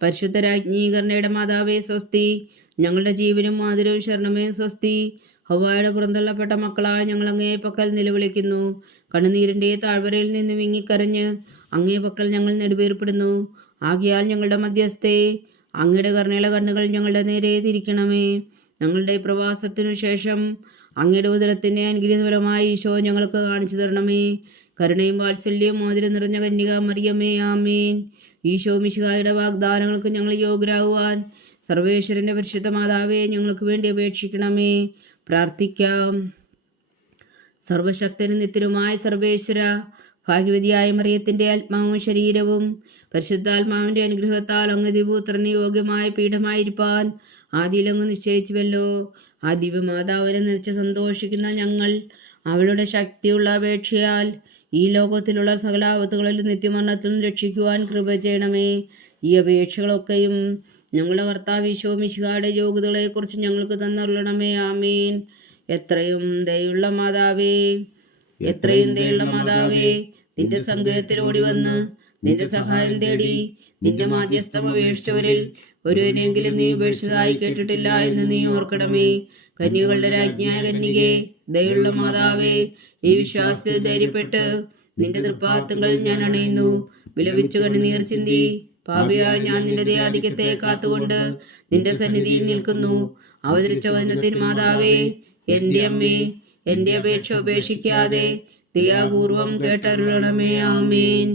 പരിശുദ്ധരാജ്ഞി കരുണയുടെ മാതാവേ സ്വസ്തി. ഞങ്ങളുടെ ജീവനും മാതിരവും ശരണമേ സ്വസ്തി. ഹവ്വായുടെ പുറന്തള്ളപ്പെട്ട മക്കളായ ഞങ്ങൾ അങ്ങേ പക്കൽ നിലവിളിക്കുന്നു. കണ്ണുനീരിൻ്റെ താഴ്വരയിൽ നിന്ന് വിങ്ങിക്കരഞ്ഞ് അങ്ങേ പക്കൽ ഞങ്ങൾ നെടുവേർപ്പെടുന്നു. ആകയാൽ ഞങ്ങളുടെ മധ്യസ്ഥേ, അങ്ങയുടെ കരുണയുള്ള കണ്ണുകൾ ഞങ്ങളുടെ നേരെ തിരിക്കണമേ. ഞങ്ങളുടെ പ്രവാസത്തിനു ശേഷം അങ്ങയുടെ ഉദരത്തിൻ്റെ അനുഗ്രഹഫലമായി ഈശോ ഞങ്ങൾക്ക് കാണിച്ചു തരണമേ. കരുണയും വാത്സല്യവും മോതിരം നിറഞ്ഞ കന്യക മറിയമേ, ആമേൻ. ഈശോ മിശിഹായുടെ വാഗ്ദാനങ്ങൾക്ക് ഞങ്ങൾ യോഗ്യരാകുവാൻ സർവേശ്വരന്റെ പരിശുദ്ധ മാതാവേ, ഞങ്ങൾക്ക് വേണ്ടി അപേക്ഷിക്കണമേ. പ്രാർത്ഥിക്കാം. സർവശക്തനും നിത്യനുമായ സർവേശ്വര, ഭാഗ്യവതിയായ മറിയത്തിന്റെ ആത്മാവും ശരീരവും പരിശുദ്ധാത്മാവിന്റെ അനുഗ്രഹത്താൽ അങ്ങ് ദിവ്യപുത്രന് യോഗ്യമായ പീഠമായിരിക്കാൻ ആദിയിൽ അങ്ങ് നിശ്ചയിച്ചുവല്ലോ. ആ ദിവ്യമാതാവിനെ നനച്ച് സന്തോഷിക്കുന്ന ഞങ്ങൾ അവളുടെ ശക്തിയുള്ള അപേക്ഷയാൽ ഈ ലോകത്തിലുള്ള സകല ആപത്തുകളിലും നിത്യമരണത്തിൽ നിന്ന് രക്ഷിക്കുവാൻ കൃപ ചെയ്യണമേ. ഈ അപേക്ഷകളൊക്കെയും ഞങ്ങളുടെ കർത്താവ് ഈശോ മിശിഹായുടെ യോഗ്യതകളെക്കുറിച്ച് ഞങ്ങൾക്ക് തന്നരുളണമേ. ആമീൻ. എത്രയും ദയുള്ള മാതാവേ, എത്രയും ദയുള്ള മാതാവേ, നിന്റെ സങ്കേതത്തിൽ ഓടി വന്ന് നിന്റെ സഹായം തേടി നിന്റെ മാധ്യസ്ഥം അപേക്ഷിച്ചവരിൽ ഒരുവനെങ്കിലും നീ ഉപേക്ഷിച്ചതായി കേട്ടിട്ടില്ല എന്ന് നീ ഓർക്കണമേ. കന്യകളുടെ രാജ്ഞിയായ കന്യകേ, ദയുള്ള മാതാവേ, ഈ വിശ്വാസത്തിൽ ധൈര്യപ്പെട്ട് നിന്റെ തൃപ്പാദങ്ങൾ ഞാൻ അണയുന്നു. വിലപിച്ചു കണ്ണുനീർ ചിന്തി പാപിയായ ഞാൻ നിന്റെ ദയാധിക്യത്തെ കാത്തുകൊണ്ട് നിന്റെ സന്നിധിയിൽ നിൽക്കുന്നു. അവതരിച്ച വചനത്തിന് മാതാവേ, എൻ്റെ അമ്മേ, എൻ്റെ അപേക്ഷ ഉപേക്ഷിക്കാതെ ദയാപൂർവം കേട്ടരുളണമേ. ആമേൻ.